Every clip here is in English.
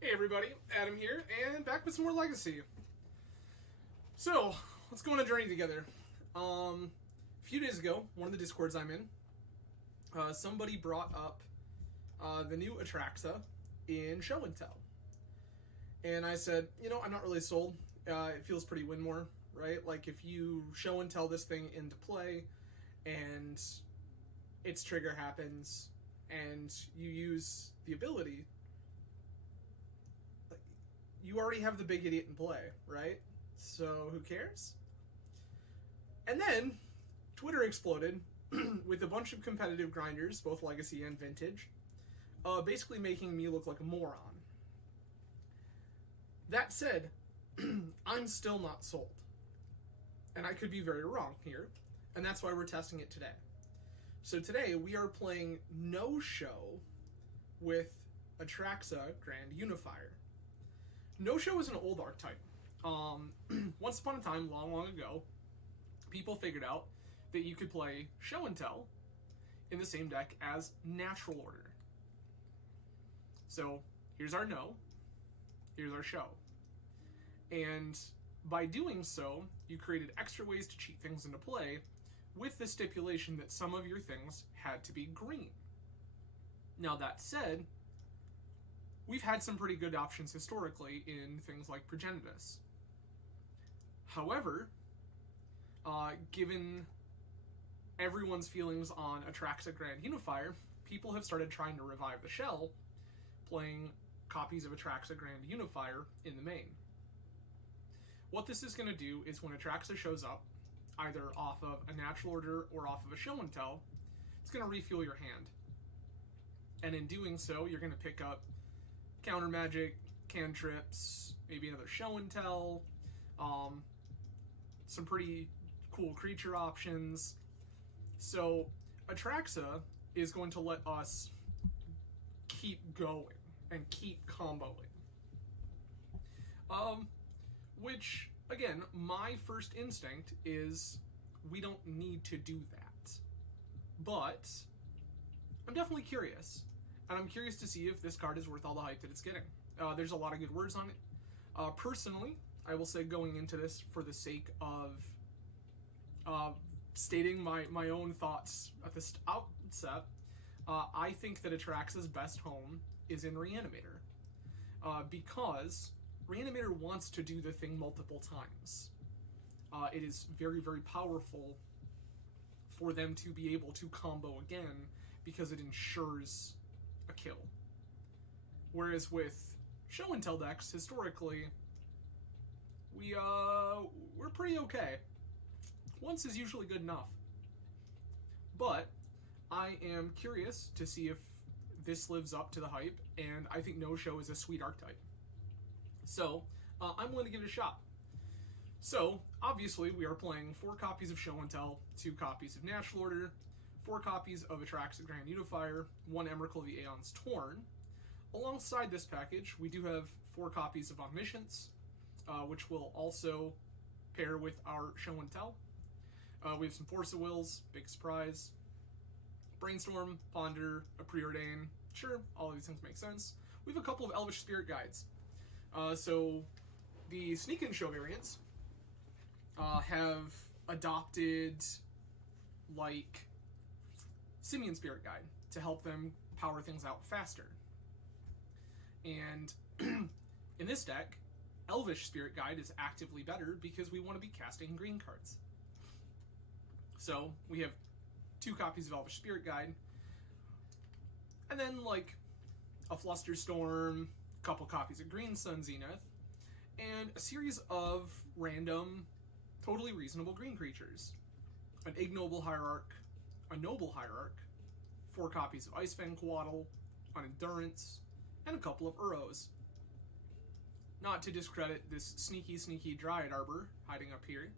Hey everybody, Adam here, and back with some more Legacy. So, let's go on a journey together. A few days ago, one of the Discords I'm in, somebody brought up the new Atraxa in Show and Tell. And I said, I'm not really sold. It feels pretty Winmore, right? Like, if you Show and Tell this thing into play, and its trigger happens, and you use the ability, you already have the big idiot in play, right? So who cares? And then Twitter exploded with a bunch of competitive grinders, both legacy and vintage, basically making me look like a moron. That said, I'm still not sold. And I could be very wrong here, and that's why we're testing it today. So today we are playing No Show with Atraxa Grand Unifier. No-Show is an old archetype. Once upon a time, long ago, people figured out that you could play Show and Tell in the same deck as Natural Order. So, here's our No, here's our Show. And by doing so, you created extra ways to cheat things into play with the stipulation that some of your things had to be green. Now, that said, we've had some pretty good options historically in things like Progenitus. However, given everyone's feelings on Atraxa Grand Unifier, people have started trying to revive the shell, playing copies of Atraxa Grand Unifier in the main. What this is going to do is when Atraxa shows up, either off of a Natural Order or off of a Show and Tell, it's going to refuel your hand. And in doing so, you're going to pick up counter magic, cantrips, maybe another Show and Tell, some pretty cool creature options. So Atraxa is going to let us keep going and keep comboing. Which, again, my first instinct is we don't need to do that. But I'm definitely curious. And I'm curious to see if this card is worth all the hype that it's getting. There's a lot of good words on it. Personally, I will say going into this for the sake of stating my own thoughts at the outset, I think that Atraxa's best home is in Reanimator. Because Reanimator wants to do the thing multiple times. It is very, very powerful for them to be able to combo again because it ensures a kill. Whereas with Show and Tell decks, historically, we're pretty okay. Once is usually good enough. But I am curious to see if this lives up to the hype, and I think No Show is a sweet archetype. So, I'm willing to give it a shot. So, obviously, we are playing 4 copies of Show and Tell, 2 copies of Natural Order, 4 copies of Atraxa Grand Unifier, 1 Emrakul the Aeon's Torn. Alongside this package, we do have 4 copies of Omniscience, which will also pair with our Show and Tell. We have some Force of Wills, big surprise. Brainstorm, Ponder, a Preordain. Sure, all of these things make sense. We have a couple of Elvish Spirit Guides. So, the Sneak and Show variants have adopted, like, Simian Spirit Guide to help them power things out faster. And in this deck, Elvish Spirit Guide is actively better because we want to be casting green cards. So we have 2 copies of Elvish Spirit Guide, and then like a Flusterstorm, a couple copies of Green Sun Zenith, and a series of random, totally reasonable green creatures. An Ignoble Hierarch, a Noble Hierarch, 4 copies of Icefang Coatl, an Endurance, and a couple of Uros. Not to discredit this sneaky Dryad Arbor hiding up here.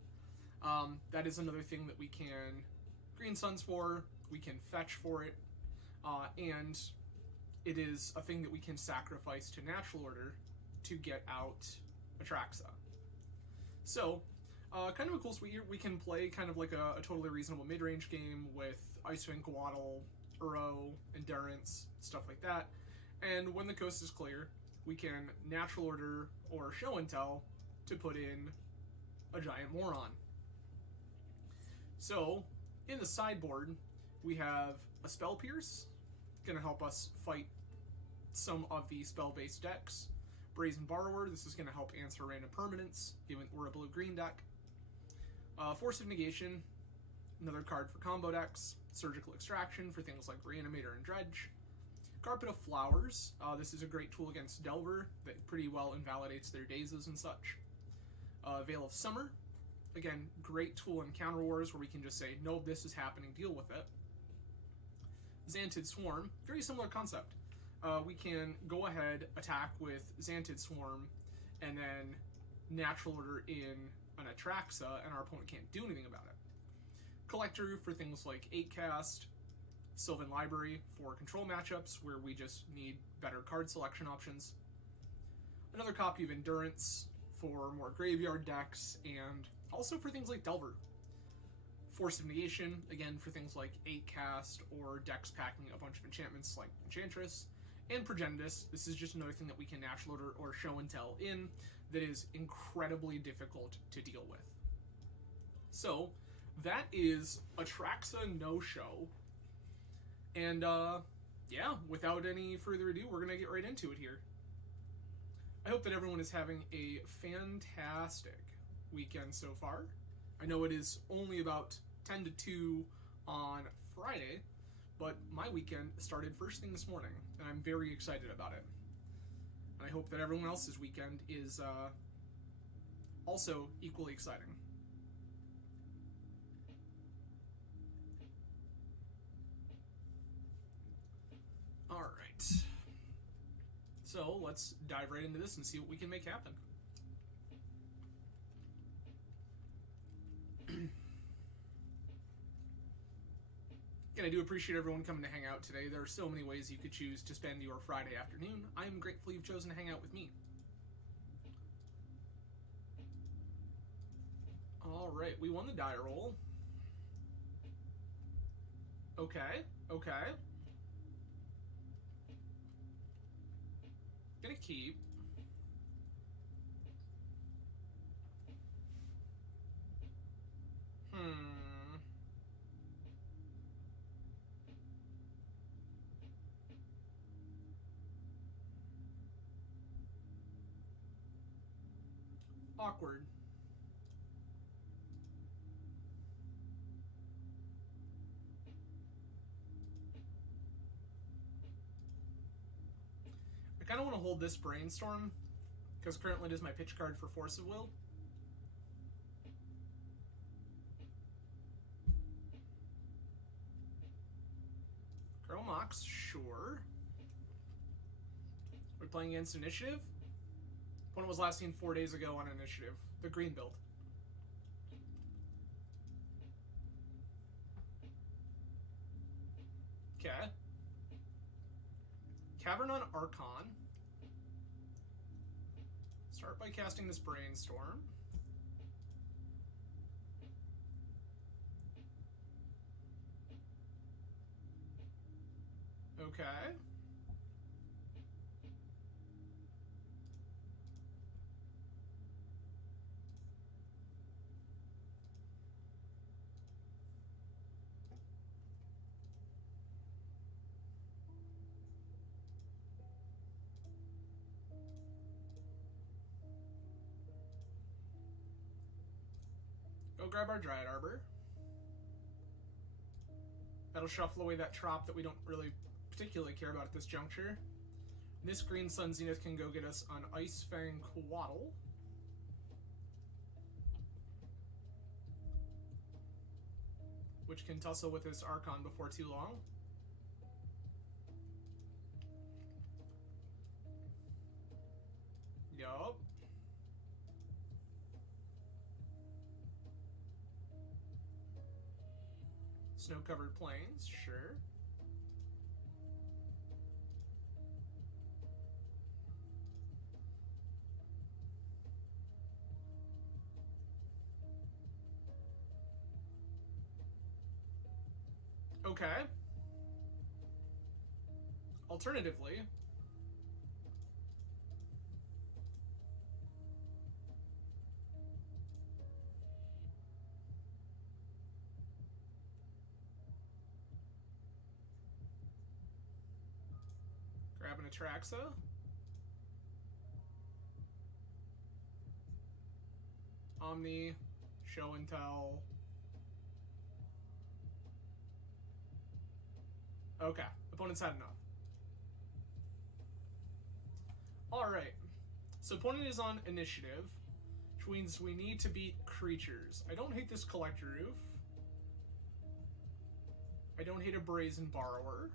That is another thing that we can Green Suns for, we can fetch for it, and it is a thing that we can sacrifice to Natural Order to get out Atraxa. So, kind of a cool suite. We can play kind of like a totally reasonable mid-range game with Icefang Coatl, Uro, Endurance, stuff like that. And when the coast is clear, we can natural order or show and tell to put in a giant moron. So, in the sideboard, we have a Spell Pierce, going to help us fight some of the spell-based decks. Brazen Borrower, this is going to help answer random permanents, given we're a blue-green deck. Force of Negation, another card for combo decks. Surgical Extraction for things like Reanimator and Dredge. Carpet of Flowers, this is a great tool against Delver that pretty well invalidates their dazes and such. Veil of Summer, again, great tool in Counter Wars where we can just say, no, this is happening, deal with it. Xantid Swarm, very similar concept. We can go ahead, attack with Xantid Swarm, and then natural order in an Atraxa, and our opponent can't do anything about it. Collector for things like 8-cast, Sylvan Library for control matchups where we just need better card selection options. Another copy of Endurance for more graveyard decks, and also for things like Delver. Force of Negation, again for things like 8-cast or decks packing a bunch of enchantments like Enchantress. And Progenitus, this is just another thing that we can natural order or show and tell in that is incredibly difficult to deal with. So, that is Atraxa no-show. And, yeah, without any further ado, we're going to get right into it here. I hope that everyone is having a fantastic weekend so far. I know it is only about 10 to 2 on Friday, but my weekend started first thing this morning, and I'm very excited about it. And I hope that everyone else's weekend is also equally exciting. Alright. So, let's dive right into this and see what we can make happen. Again, I do appreciate everyone coming to hang out today. There are so many ways you could choose to spend your Friday afternoon. I am grateful you've chosen to hang out with me. Alright, we won the die roll. Okay, okay. Gonna keep. Awkward. I kind of want to hold this Brainstorm, because currently it is my pitch card for Force of Will. Colonel Mox, sure. We're playing against Initiative. Opponent was last seen 4 days ago on Initiative, the green build. Okay. Cavern on Archon. Start by casting this Brainstorm. Okay. Go grab our Dryad Arbor. That'll shuffle away that Trop that we don't really particularly care about at this juncture. This Green Sun Zenith can go get us on Ice Fang Coatl. Which can tussle with this Archon before too long. Yup. Snow-covered plains, sure. Okay. Alternatively, Atraxa. Omni, Show and Tell. Okay, opponent's had enough. Alright, so opponent is on initiative, which means we need to beat creatures. I don't hate this Collector Roof. I don't hate a Brazen Borrower.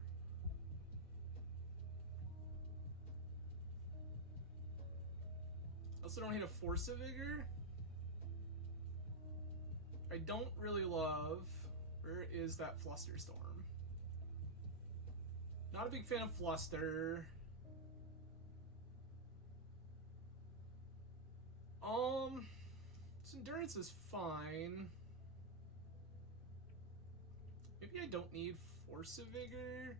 I also don't hate a Force of Vigor. I don't really love... Where is that Flusterstorm? Not a big fan of Fluster. Its endurance is fine. Maybe I don't need Force of Vigor.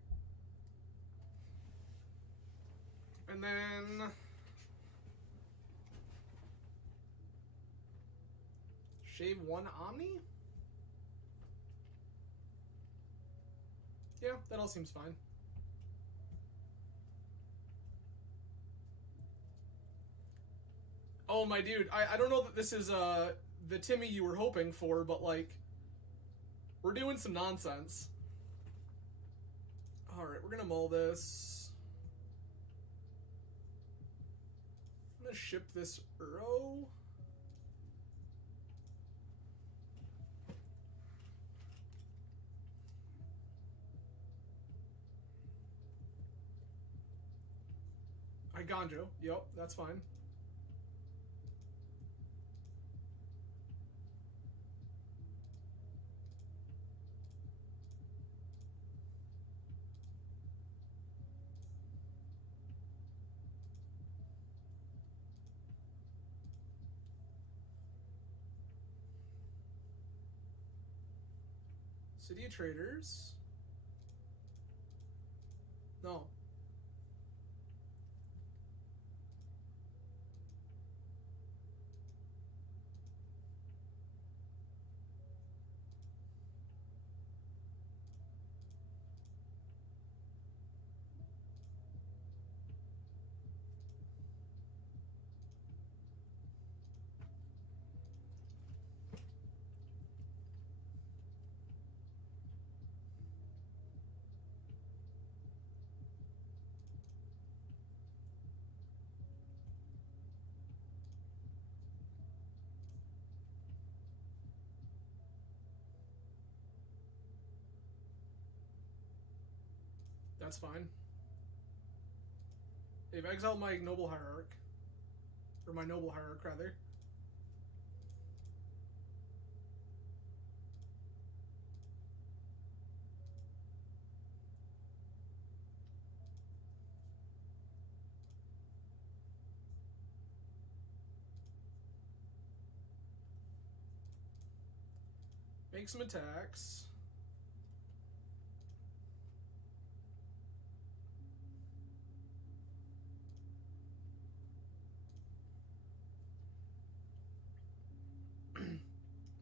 And then... Shave one Omni? Yeah, that all seems fine. Oh, my dude, I don't know that this is the Timmy you were hoping for, but, like, we're doing some nonsense. Alright, we're gonna mull this. I'm gonna ship this Uro. I Ganjo. Yep, that's fine. City of Traders. No. That's fine. They've exiled my Noble Hierarch. Or my Noble Hierarch, rather. Make some attacks.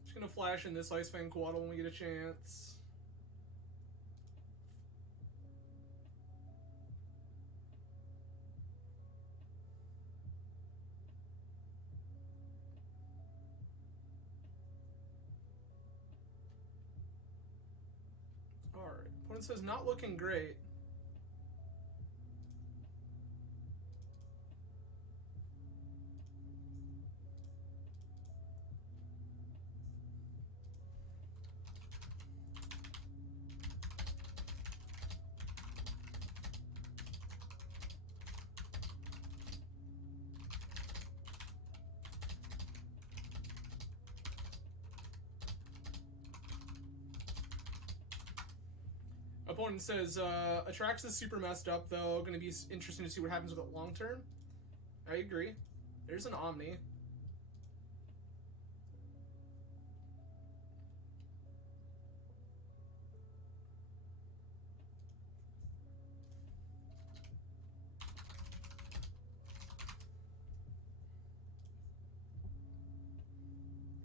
Just gonna flash in this Ice Fang Quaddle when we get a chance. Alright, opponent says not looking great. Opponent says, Atraxa is super messed up, though. Gonna be interesting to see what happens with it long term. I agree. There's an Omni.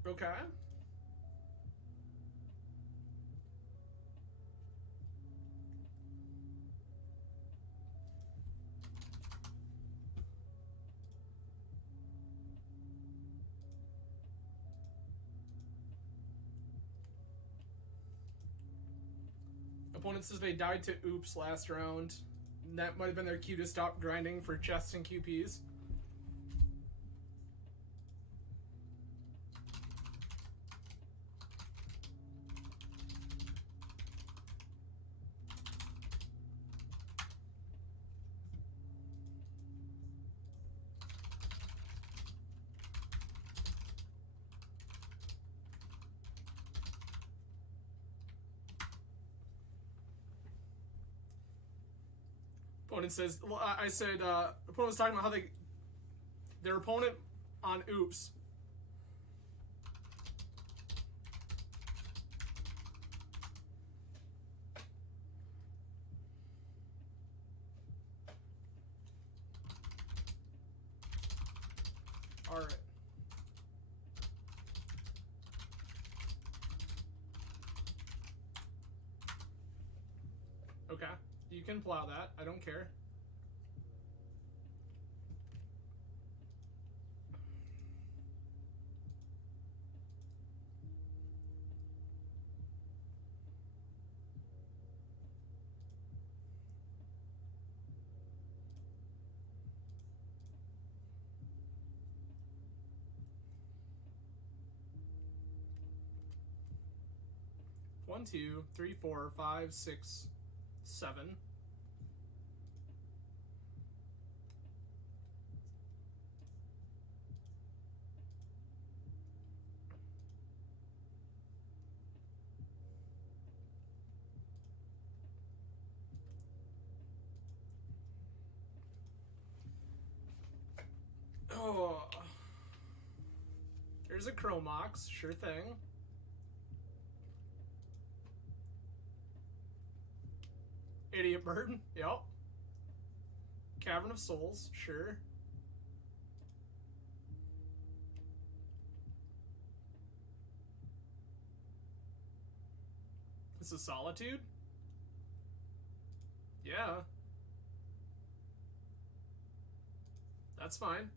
Okay. Opponent says they died to oops last round. That might have been their cue to stop grinding for chests and QPs. Opponent says, well, I said, opponent was talking about how their opponent on oops. All right. Okay. You can plow that. I don't care. One, 2, 3, 4, 5, 6, 7. Oh. There's a Chromox, sure thing. Idiot Bird, yep. Cavern of Souls, sure. This is Solitude? Yeah. That's fine.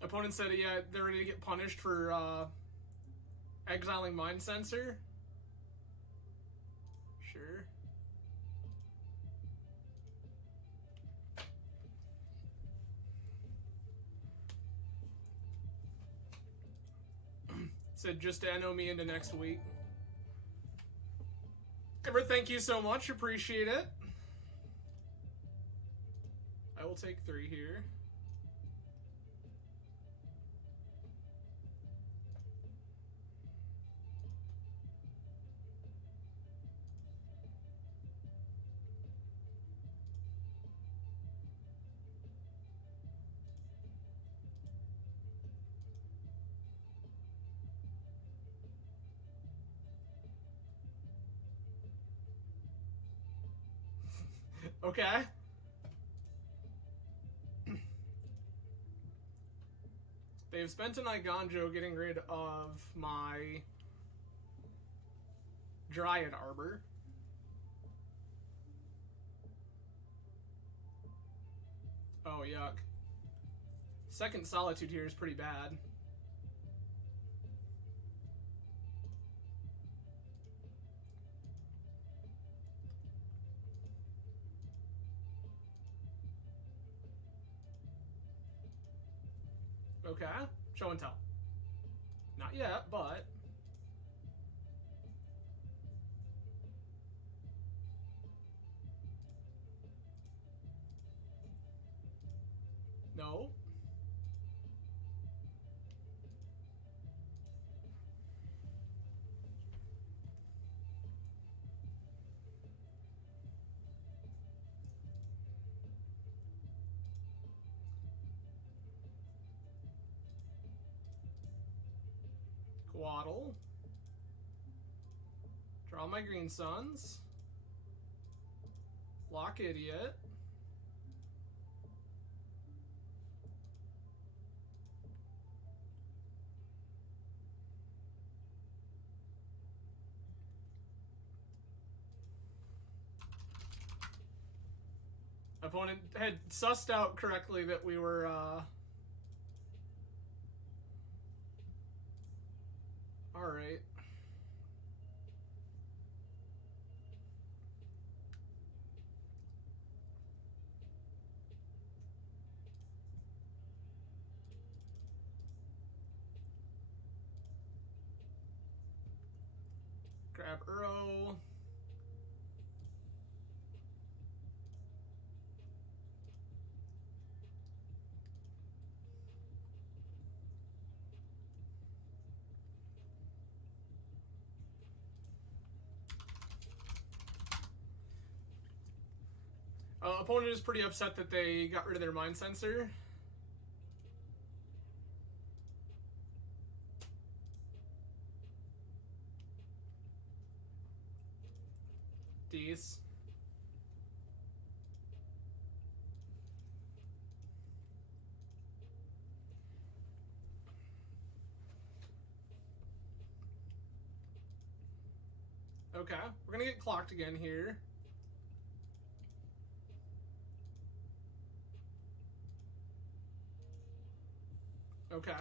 Opponent said, yeah, they're ready to get punished for exiling Mind Sensor. Sure. Said just to NO me into next week. Ever, thank you so much. Appreciate it. I will take 3 here. Okay. They've spent an Iganjo getting rid of my Dryad Arbor. Oh, yuck. Second Solitude here is pretty bad. Okay. Show and tell. Not yet, but... No. Waddle. Draw my green suns. Lock Idiot. Opponent had sussed out correctly that we were, alright. Grab Uro. Opponent is pretty upset that they got rid of their Mind Sensor. D's. Okay, we're gonna get clocked again here. Okay.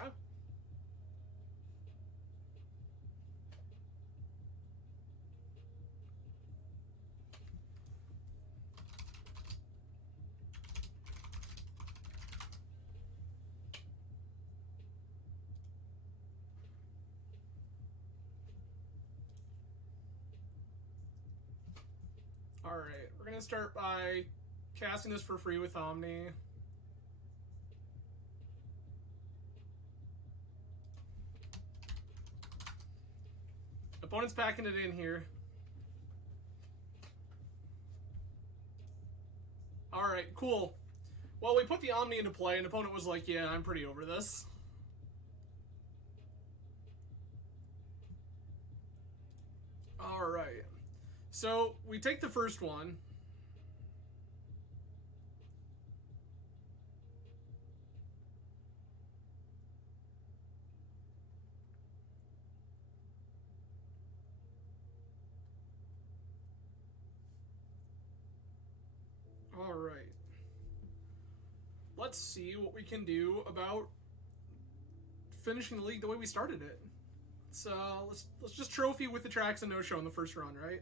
Alright, we're gonna start by casting this for free with Omni. Opponent's packing it in here. Alright, cool. Well, we put the Omni into play, and opponent was like, yeah, I'm pretty over this. Alright. So, we take the first one. Alright. Let's see what we can do about finishing the league the way we started it. Let's just trophy with the Atraxa and no-show in the first run, right?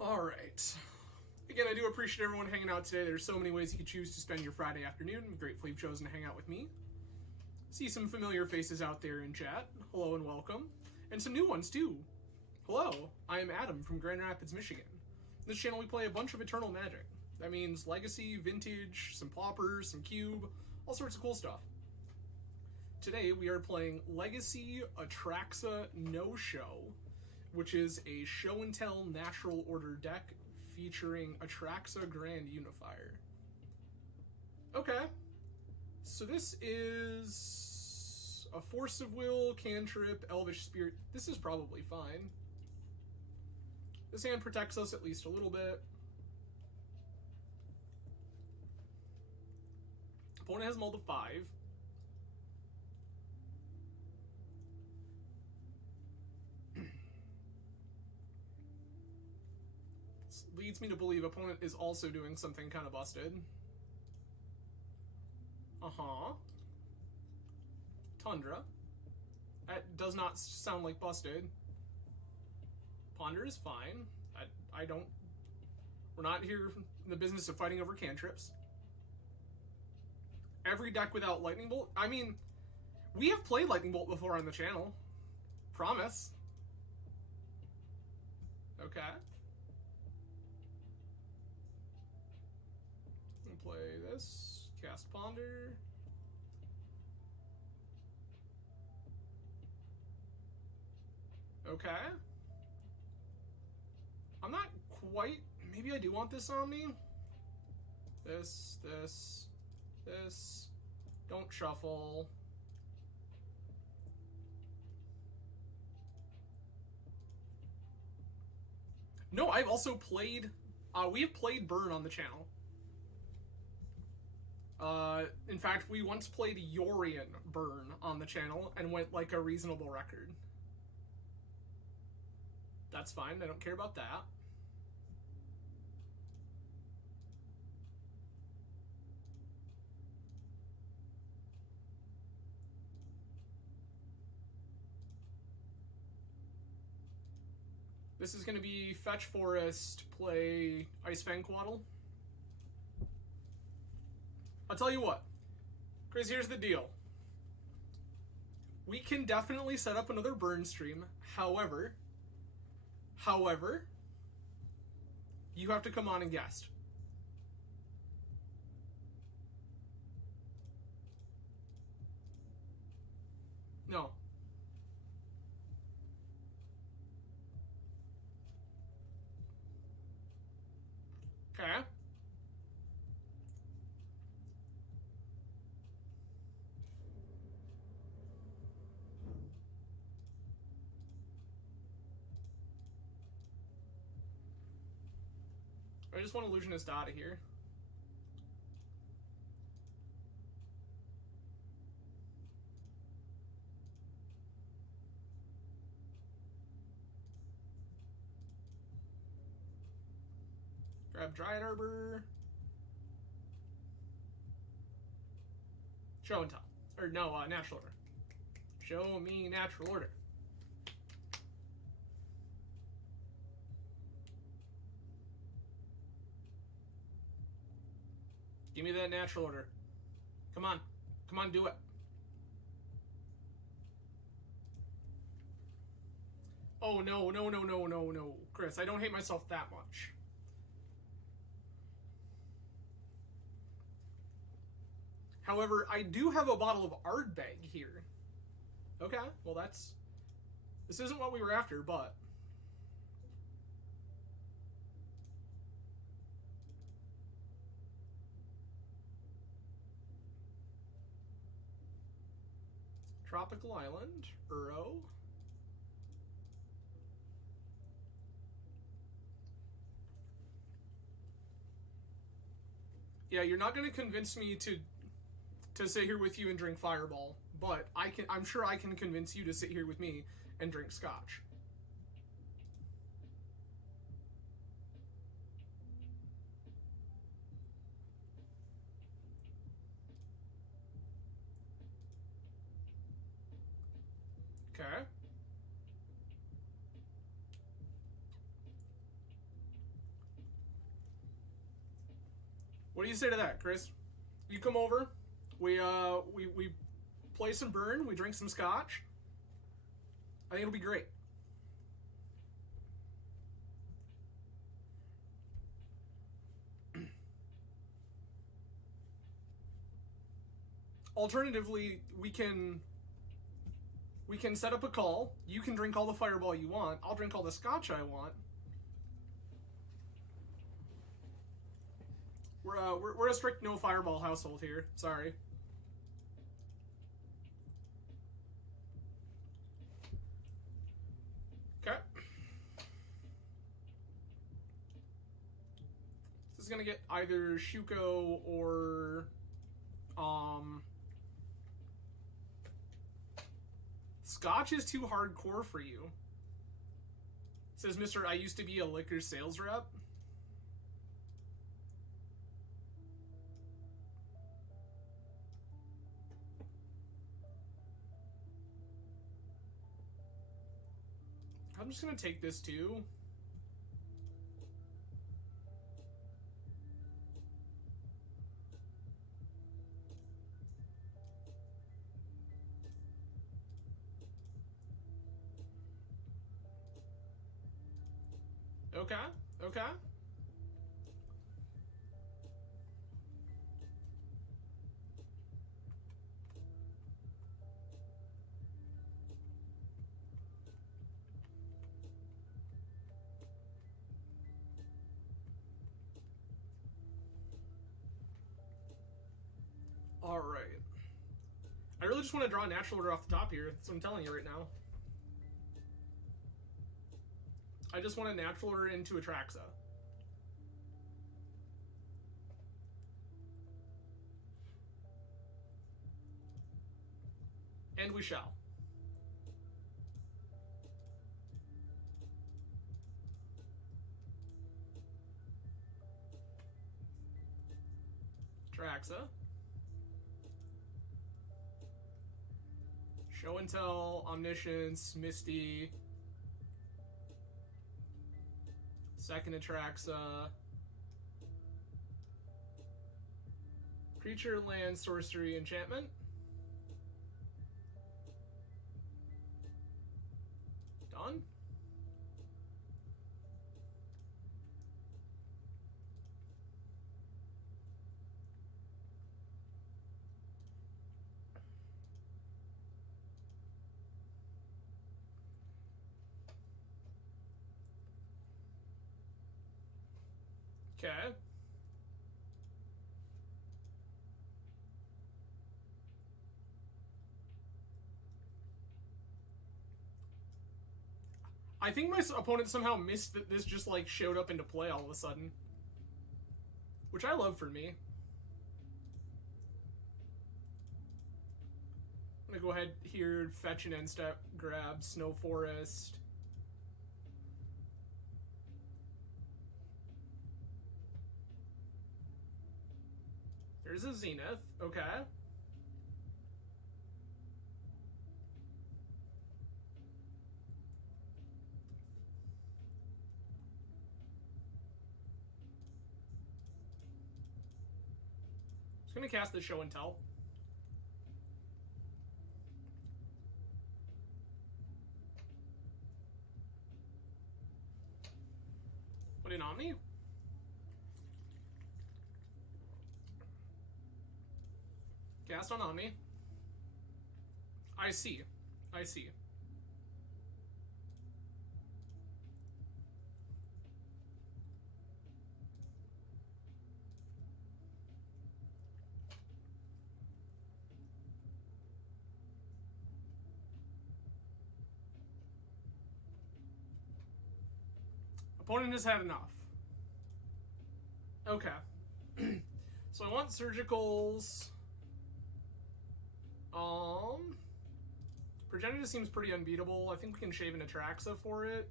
Alright. Again, I do appreciate everyone hanging out today. There's so many ways you could choose to spend your Friday afternoon. I'm grateful you've chosen to hang out with me. See some familiar faces out there in chat. Hello and welcome. And some new ones, too. Hello, I am Adam from Grand Rapids, Michigan. In this channel, we play a bunch of Eternal Magic. That means Legacy, Vintage, some Paupers, some Cube, all sorts of cool stuff. Today, we are playing Legacy Atraxa No-Show, which is a show and tell natural order deck featuring Atraxa Grand Unifier. Okay. So this is a Force of Will, Cantrip, Elvish Spirit. This is probably fine. This hand protects us at least a little bit. Opponent has mulled to 5. This leads me to believe opponent is also doing something kind of busted. Uh-huh. Tundra. That does not sound like busted. Ponder is fine. I don't... We're not here in the business of fighting over cantrips. Every deck without Lightning Bolt? I mean, we have played Lightning Bolt before on the channel. Promise. Okay. We'll play this. Cast Ponder. Okay. I'm not quite... Maybe I do want this Omni. This. this. Don't shuffle. No, I've also played... we have played Burn on the channel. In fact, we once played Yorian Burn on the channel and went like a reasonable record. That's fine, I don't care about that. This is going to be Fetch Forest, play Ice Fang Quaddle. I'll tell you what, Chris, here's the deal. We can definitely set up another Burn stream. However, you have to come on and guest. No. Okay. I just want Illusionist out of here. Grab Dryad Arbor. Show and tell. Or no, natural order. Show me natural order. Give me that natural order. Come on. Come on, do it. Oh, no, no, no, no, no, no. Chris, I don't hate myself that much. However, I do have a bottle of Ardbeg here. Okay, well that's... This isn't what we were after, but... Tropical Island, Uro. Yeah, you're not going to convince me to sit here with you and drink Fireball, but I'm sure I can convince you to sit here with me and drink Scotch. Okay. What do you say to that, Chris? You come over, we play some Burn, we drink some Scotch. I think it'll be great. Alternatively, we can set up a call. You can drink all the Fireball you want. I'll drink all the Scotch I want. We're a strict no Fireball household here. Sorry. Okay. This is gonna get either Shuko or Scotch is too hardcore for you. Says Mr. I used to be a liquor sales rep. I'm just gonna take this too. Okay, okay. Alright. I really just want to draw a natural order off the top here. That's what I'm telling you right now. I just want a natural order into Atraxa. And we shall. Atraxa. Show and Tell, Omniscience, Misty. Second Atraxa. Creature, Land, Sorcery, Enchantment. Done. Okay. I think my opponent somehow missed that this just like showed up into play all of a sudden. Which I love for me. I'm gonna go ahead here, fetch an end step, grab Snow Forest. There's a Zenith, okay. Just gonna cast the Show and Tell. Put in Omni. Cast on Omni. I see. I see. Opponent has had enough. Okay. So I want Surgicals. Progenitor seems pretty unbeatable. I think we can shave an Atraxa for it.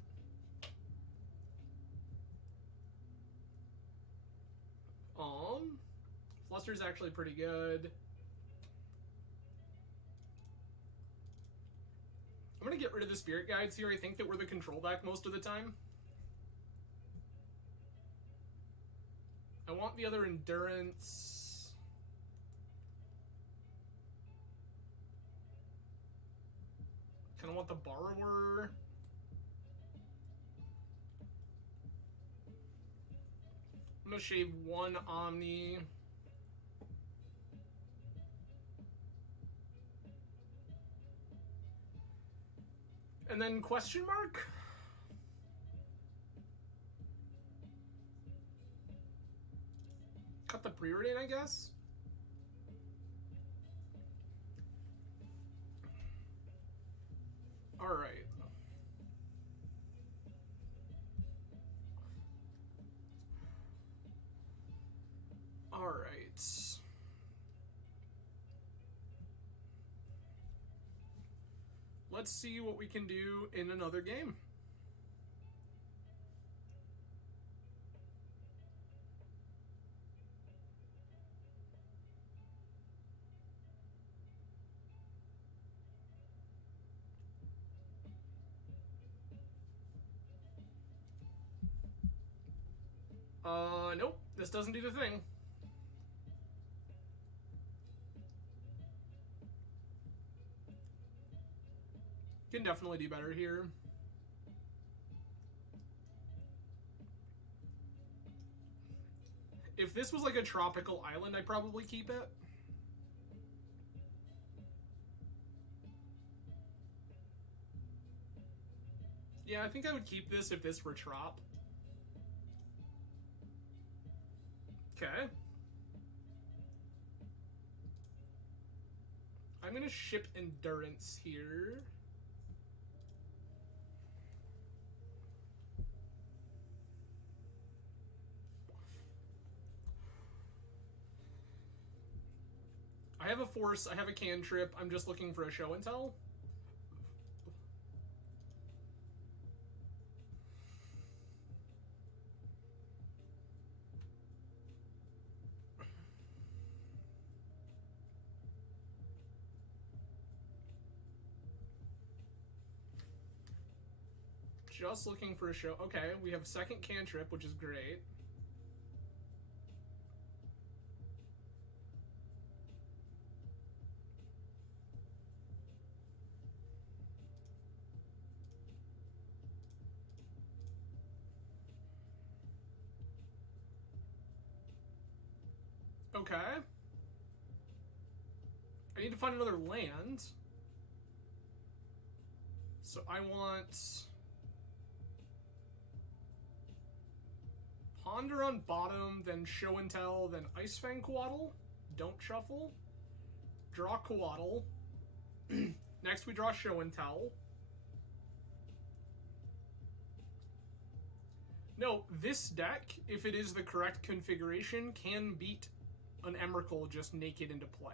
Fluster's actually pretty good. I'm gonna get rid of the Spirit Guides here. I think that we're the control deck most of the time. I want the other Endurance. Kind of want the Borrower. I'm gonna shave one Omni. And then question mark? Cut the Preordain, I guess? Alright. Alright. Let's see what we can do in another game. Nope, this doesn't do the thing. Can definitely do better here. If this was like a tropical island, I'd probably keep it. Yeah, I think I would keep this if this were Trop. Okay. I'm gonna ship Endurance here. I have a Force, I have a Cantrip, I'm just looking for a Show and Tell. Just looking for a show. Okay, we have second Cantrip, which is great. Okay. I need to find another land. So I want Ponder on bottom, then Show and Tell, then Icefang Coatl. Don't shuffle. Draw Coatl. Next we draw Show and Tell. No, this deck, if it is the correct configuration, can beat an Emrakul just naked into play.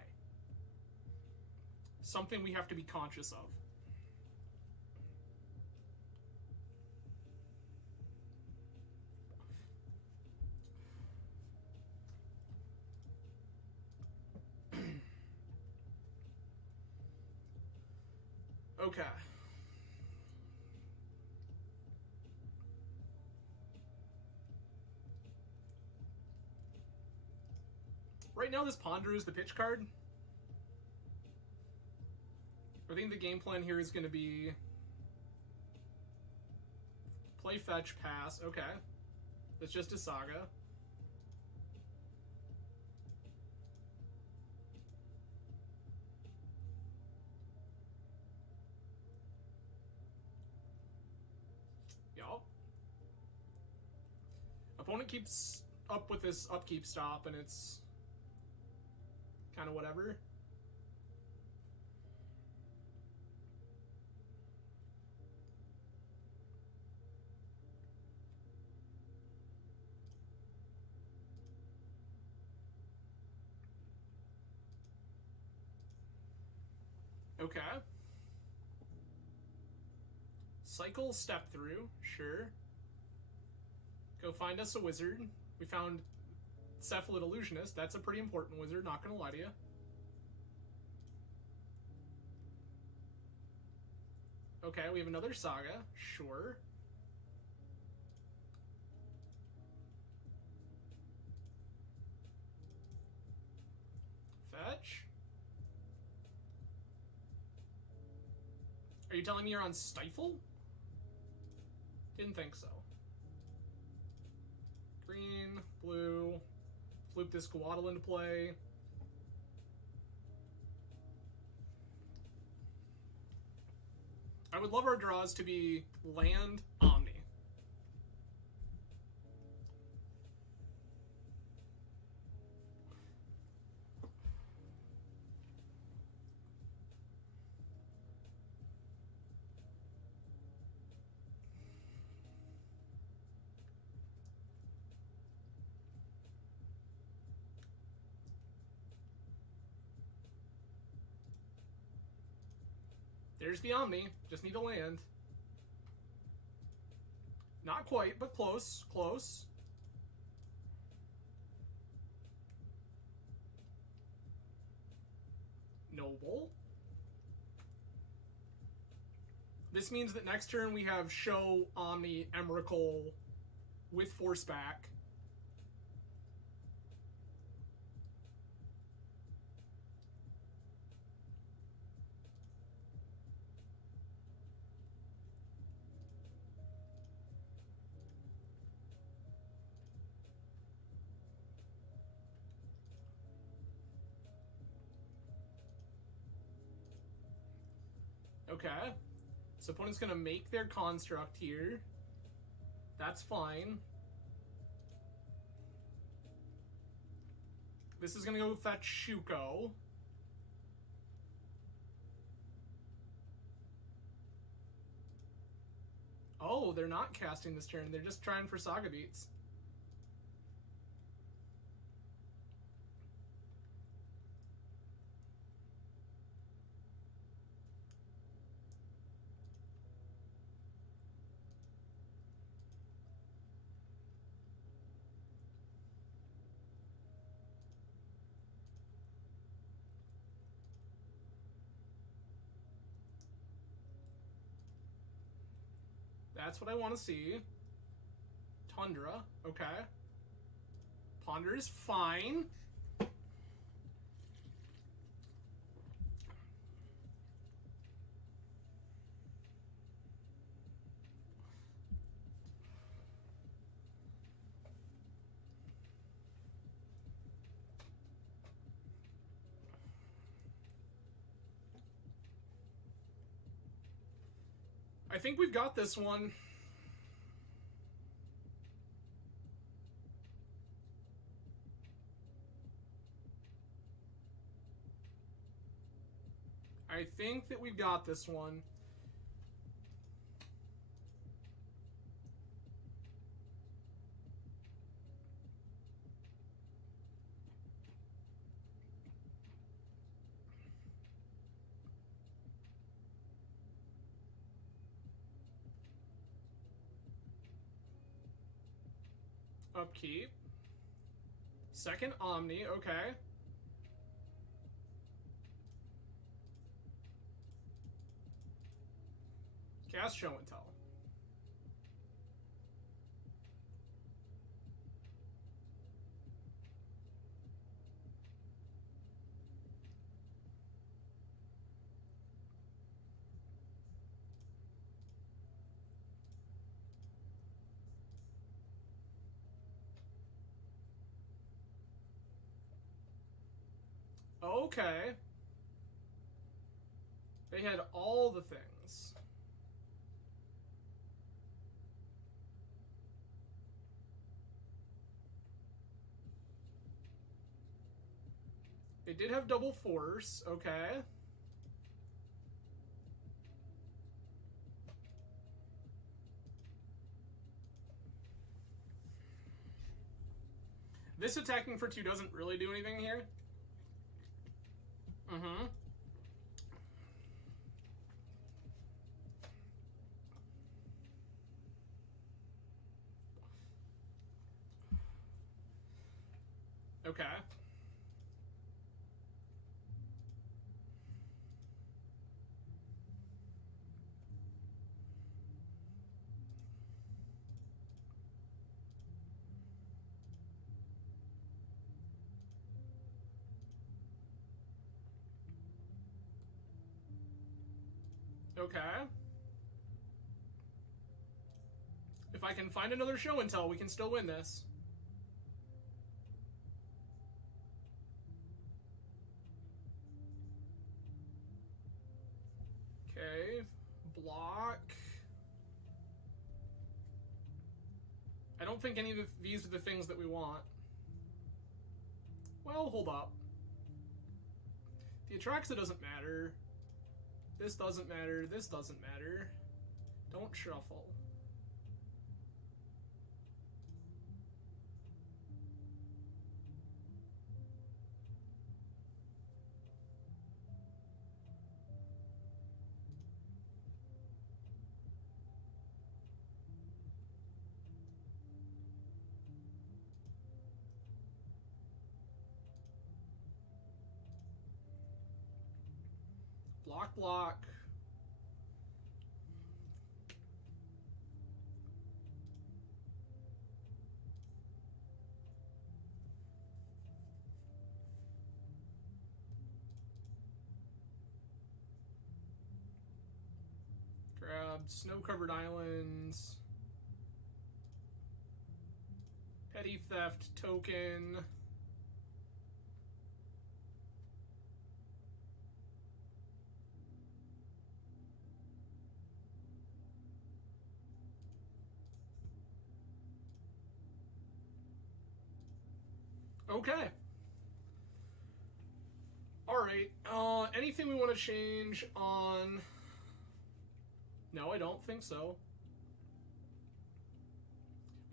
Something we have to be conscious of. Okay. Right now this Ponder is the pitch card. I think the game plan here is going to be play fetch, pass. Okay. That's just a Saga. Yup. Opponent keeps up with this upkeep stop and it's kind of whatever. Okay. Cycle step through, sure. Go find us a wizard. We found Cephalid Illusionist. That's a pretty important wizard, not gonna lie to you. Okay, we have another Saga, sure. Fetch. Are you telling me you're on Stifle? Didn't think so. Green, blue, flip this Coatl into play. I would love our draws to be land, Omni. There's the Omni. Just need to land. Not quite, but close. Close. Noble. This means that next turn we have Show, Omni, Emrakul with Force back. Okay. So opponent's gonna make their construct here. That's fine. This is gonna go fetch Shuko. Oh, they're not casting this turn. They're just trying for Saga Beats. That's what I want to see. Tundra, okay. Ponder is fine. I think we've got this one. I think that we've got this one. Upkeep. Second Omni, okay. Cast Show and Tell. Okay. They had all the things. They did have double force, okay. This attacking for 2 doesn't really do anything here. Mm-hmm. Okay. Okay. If I can find another show and tell, we can still win this. Okay. Block. I don't think any of these are the things that we want. Well, hold up. The Atraxa doesn't matter. This doesn't matter. This doesn't matter. Don't shuffle. Block, block. Grab snow-covered islands. Petty theft token. Okay. Alright, anything we want to change on... No, I don't think so.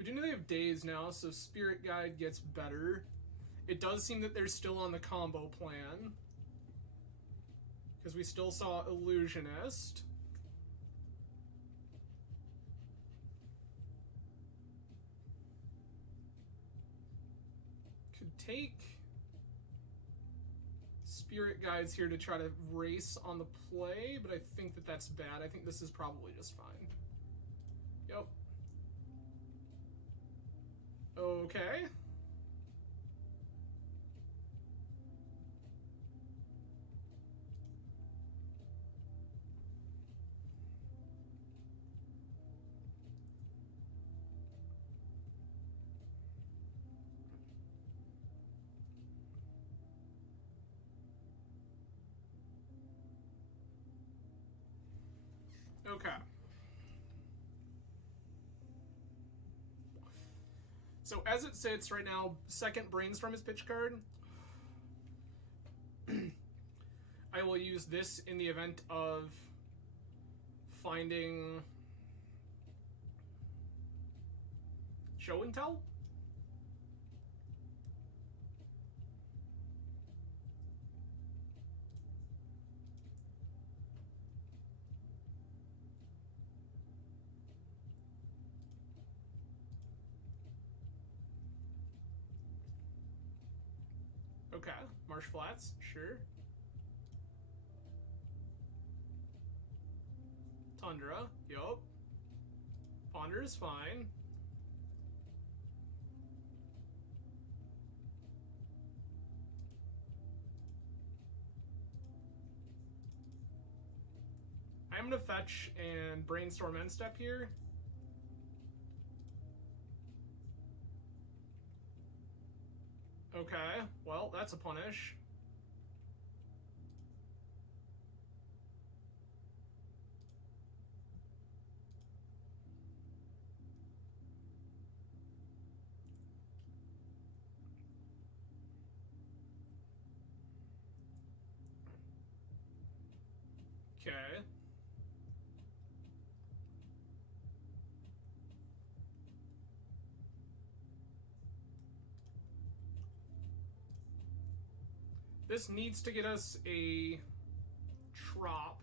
We do know they have days now, so Spirit Guide gets better. It does seem that they're still on the combo plan, because we still saw Illusionist. Could take Spirit Guides here to try to race on the play, but I think that that's bad. I think this is probably just fine. Yep. Okay. Okay. So as it sits right now, second Brainstorm is pitch card. I will use this in the event of finding Show and Tell. Okay, Marsh Flats, sure. Tundra, yup. Ponder is fine. I'm gonna fetch and Brainstorm end step here. Okay, well, that's a punish. Okay. This needs to get us a trop.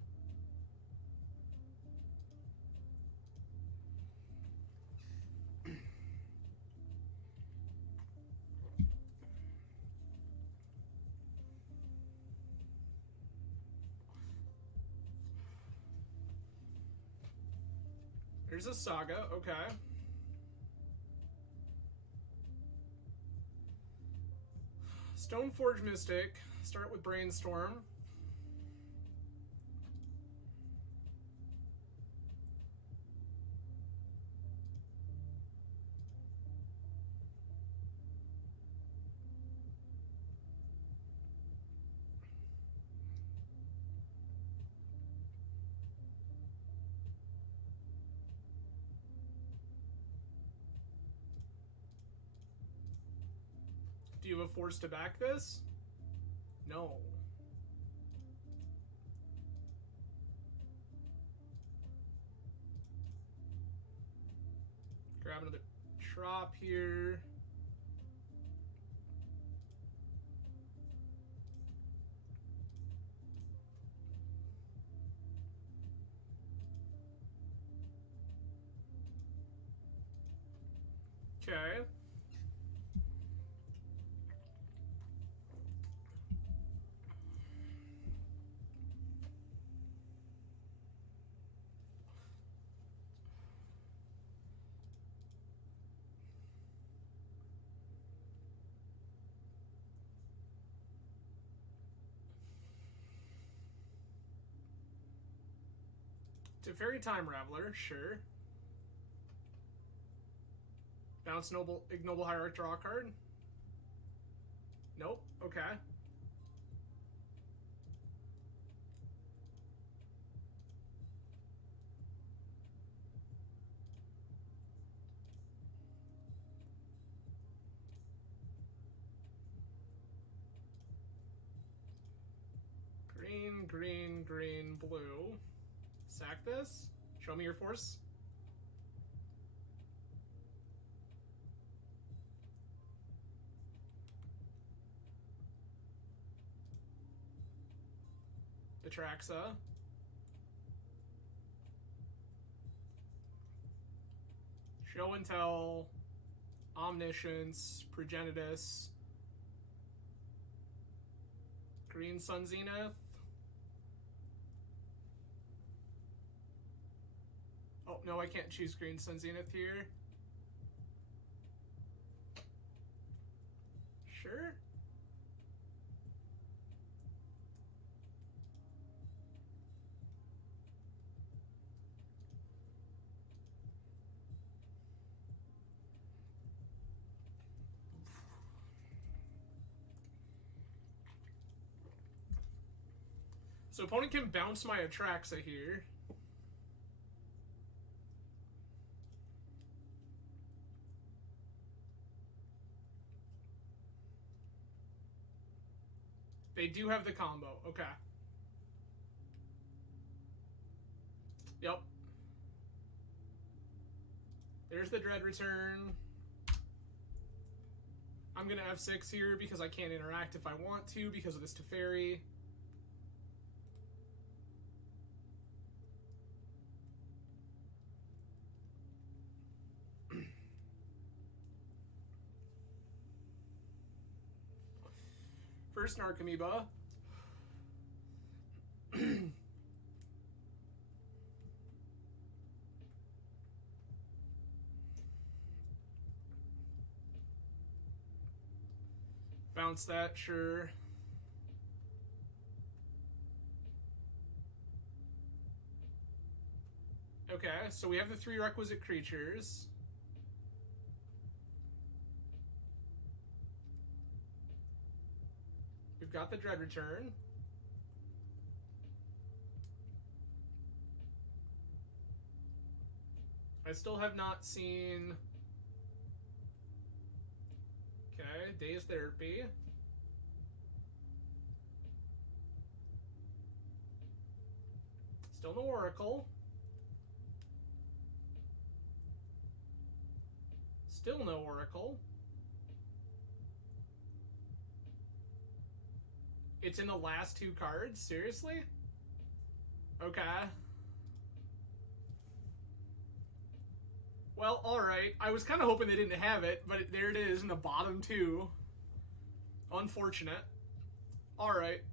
There's a Saga, okay. Stoneforge Mystic. Start with Brainstorm. Do you have a force to back this? No. Grab another trop here. Okay. Teferi Time Raveler, sure. Bounce Ignoble Hierarch, draw a card. Nope, okay. Green, green, green, blue. Sack this. Show me your force. Atraxa. Show and Tell, Omniscience, Progenitus, Green Sun Zenith. Oh, no, I can't choose Green Sun Zenith here. Sure. So opponent can bounce my Atraxa here. They do have the combo. Okay. Yep. There's the Dread Return. I'm going to F6 here because I can't interact if I want to because of this Teferi. First Narcomoeba. Bounce that, sure. Okay, so we have the 3 requisite creatures. We've got the Dread Return. I still have not seen... Okay, Days Therapy. Still no Oracle. Still no Oracle. It's in the last 2 cards? Seriously? Okay. Well, alright. I was kind of hoping they didn't have it, but there it is in the bottom 2. Unfortunate. Alright.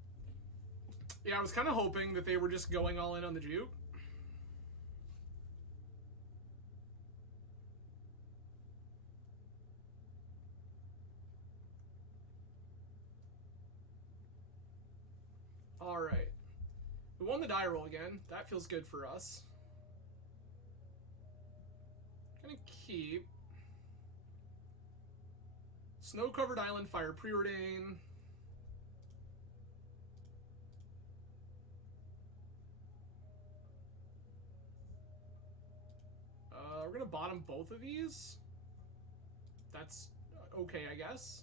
Yeah, I was kind of hoping that they were just going all in on the juke. Alright. We won the die roll again. That feels good for us. Gonna keep Snow-Covered Island, Fire Preordain. We're gonna bottom both of these. That's okay, I guess.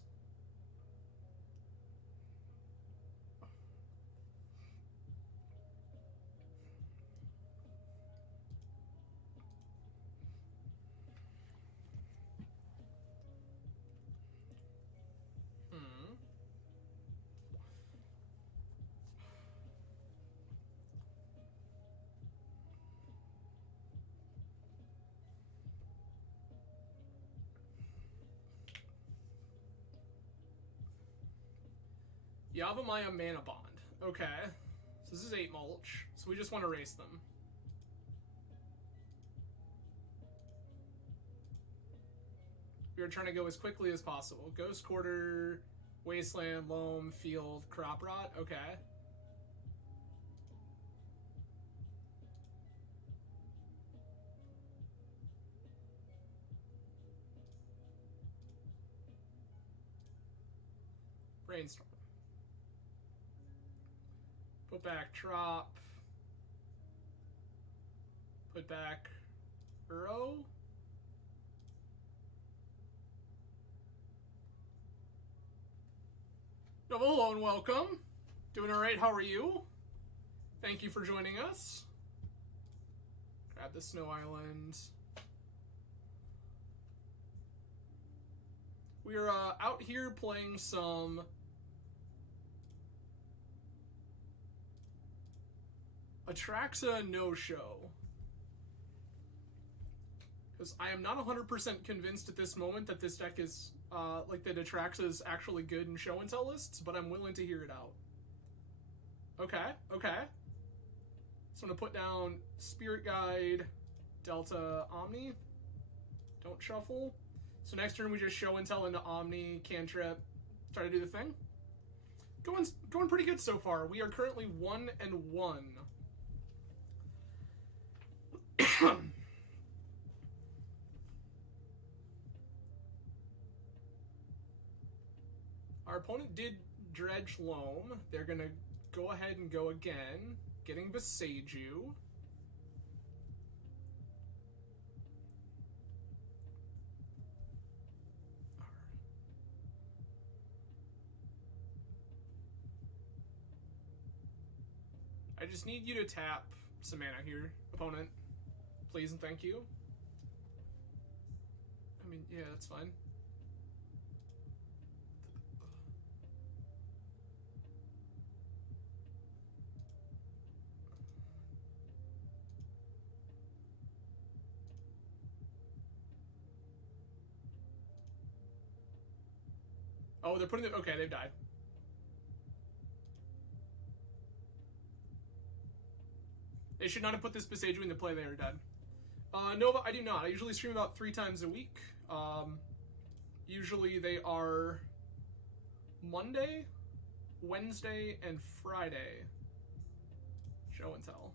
Yavimaya Mana Bond. Okay. So this is 8 mulch. So we just want to erase them. We are trying to go as quickly as possible. Ghost Quarter, Wasteland, Loam, Field, Crop Rot. Okay. Brainstorm. Put back Trop. Put back Uro. Hello and welcome. Doing alright, how are you? Thank you for joining us. Grab the Snow Island. We're out here playing some Atraxa no-show. Because I am not 100% convinced at this moment that this deck is, that Atraxa is actually good in show and tell lists, but I'm willing to hear it out. Okay, okay. So I'm going to put down Spirit Guide, Delta, Omni. Don't shuffle. So next turn we just show and tell into Omni, cantrip, try to do the thing. Going pretty good so far. We are currently 1-1. Our opponent did Dredge Loam. They're gonna go ahead and go again, getting Beseiju. I just need you to tap some mana here, opponent. Please and thank you. I mean, yeah, that's fine. Oh, they're putting it. Okay, they've died. They should not have put this Beseiju into play. They are dead. No, I do not. I usually stream about 3 times a week. Usually they are Monday, Wednesday, and Friday. Show and tell.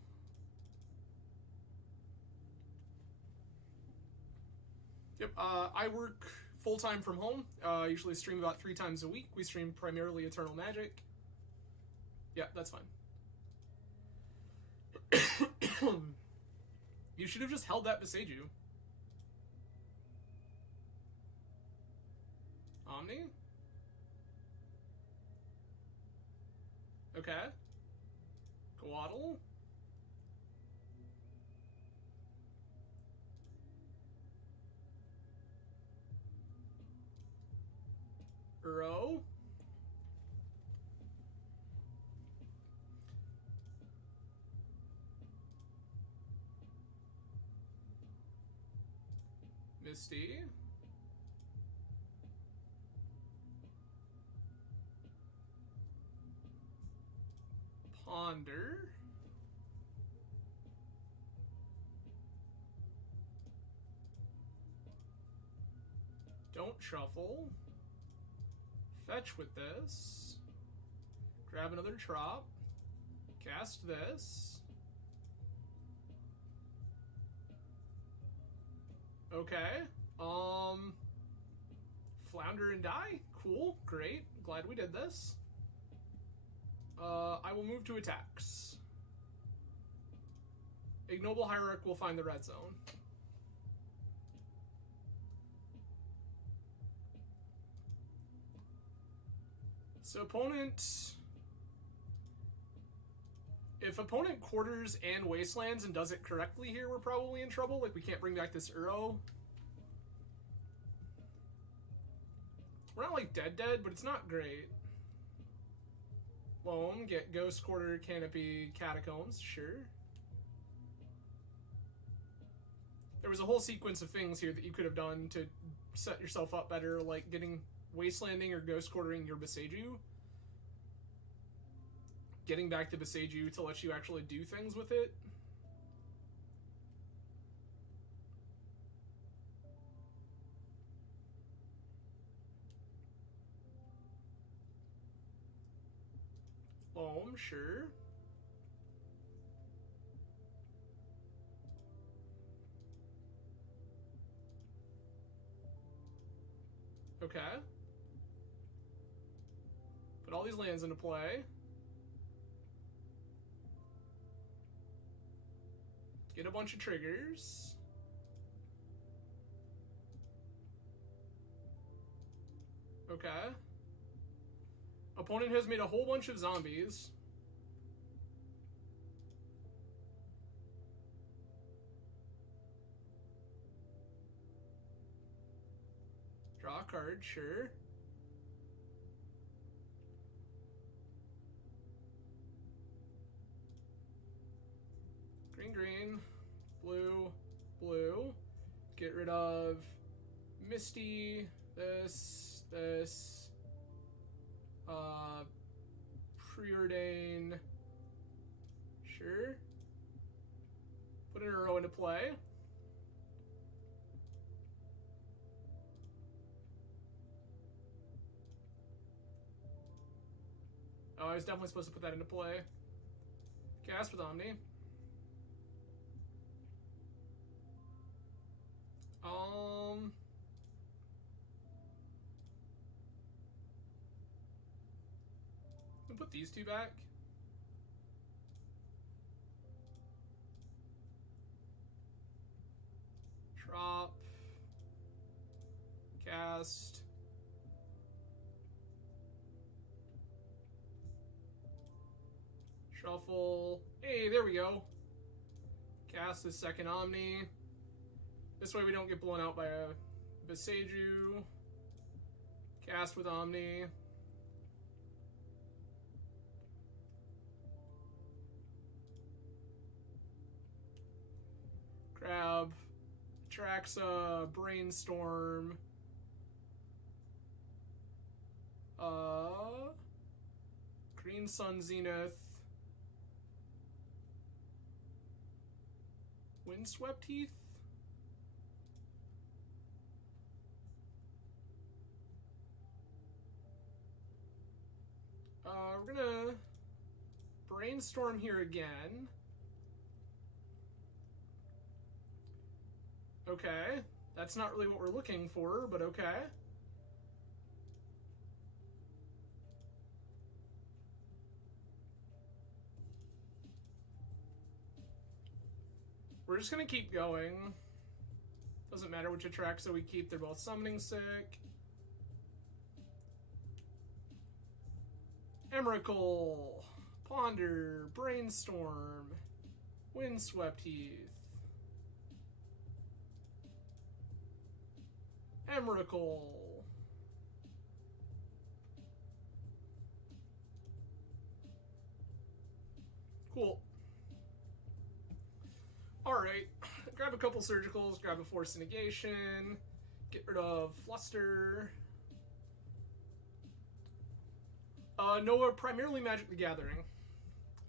Yep, I work full-time from home. Usually stream about 3 times a week. We stream primarily Eternal Magic. Yeah, that's fine. You should have just held that Beseiju. Omni? Okay. Coatl? Uro? Misty? Ponder? Don't shuffle. Fetch with this. Grab another Trop. Cast this. Okay. Flounder and die? Cool. Great. Glad we did this. I will move to attacks. Ignoble Hierarch will find the red zone. So opponent... If opponent quarters and wastelands and does it correctly here, we're probably in trouble. Like, we can't bring back this Uro. We're not, like, dead, but it's not great. Loam, get Ghost Quarter, Canopy, Catacombs, sure. There was a whole sequence of things here that you could have done to set yourself up better, like getting Wastelanding or Ghost Quartering your Beseiju. Getting back to Beseiju to let you actually do things with it. Loam, sure. Okay. Put all these lands into play. Get a bunch of triggers. Okay. Opponent has made a whole bunch of zombies. Draw a card, sure. rid of Misty, this, Preordain, sure. Put an Uro into play. Oh, I was definitely supposed to put that into play. Cast with Omni. Put these two back. Drop. Cast. Shuffle. Hey, there we go. Cast the second Omni. This way we don't get blown out by a Beseju. Cast with Omni. Grab. Atraxa. Brainstorm. Green Sun Zenith. Windswept Heath? We're gonna brainstorm here again. Okay, that's not really what we're looking for, but okay. We're just gonna keep going. Doesn't matter which Atraxa we keep, they're both summoning sick. Emrakul, Ponder, Brainstorm, Windswept Heath. Emrakul. Cool. Alright, grab a couple surgicals, grab a force negation, get rid of Fluster. Nova, primarily Magic the Gathering.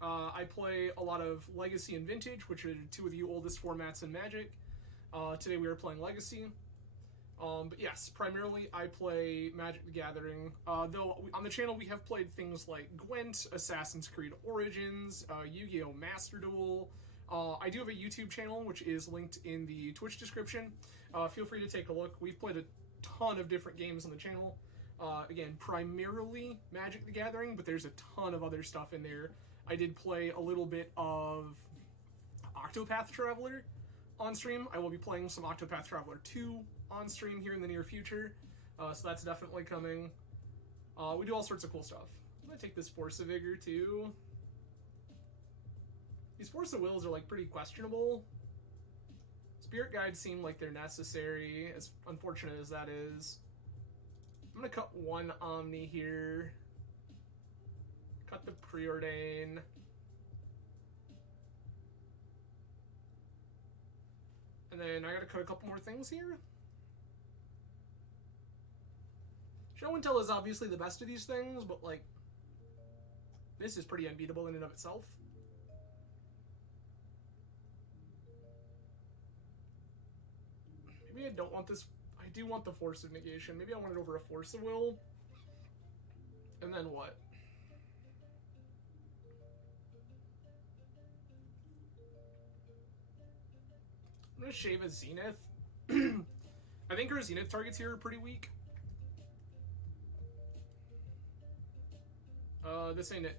I play a lot of Legacy and Vintage, which are two of the oldest formats in Magic. Today we are playing Legacy. But yes, primarily I play Magic the Gathering. Though on the channel we have played things like Gwent, Assassin's Creed Origins, Yu-Gi-Oh! Master Duel. I do have a YouTube channel, which is linked in the Twitch description. Feel free to take a look. We've played a ton of different games on the channel. Again, primarily Magic the Gathering, but there's a ton of other stuff in there. I did play a little bit of Octopath Traveler on stream. I will be playing some Octopath Traveler 2 on stream here in the near future, so that's definitely coming. We do all sorts of cool stuff. I'm gonna take this Force of Vigor too. These Force of Wills are like pretty questionable. Spirit Guides seem like they're necessary, as unfortunate as that is. I'm gonna cut one Omni here. Cut the Preordain. And then I gotta cut a couple more things here. Show and Tell is obviously the best of these things, but like, this is pretty unbeatable in and of itself. Maybe I don't want this. I do want the Force of Negation. Maybe I want it over a Force of Will. And then what? I'm gonna shave a Zenith. I think our Zenith targets here are pretty weak. This ain't it.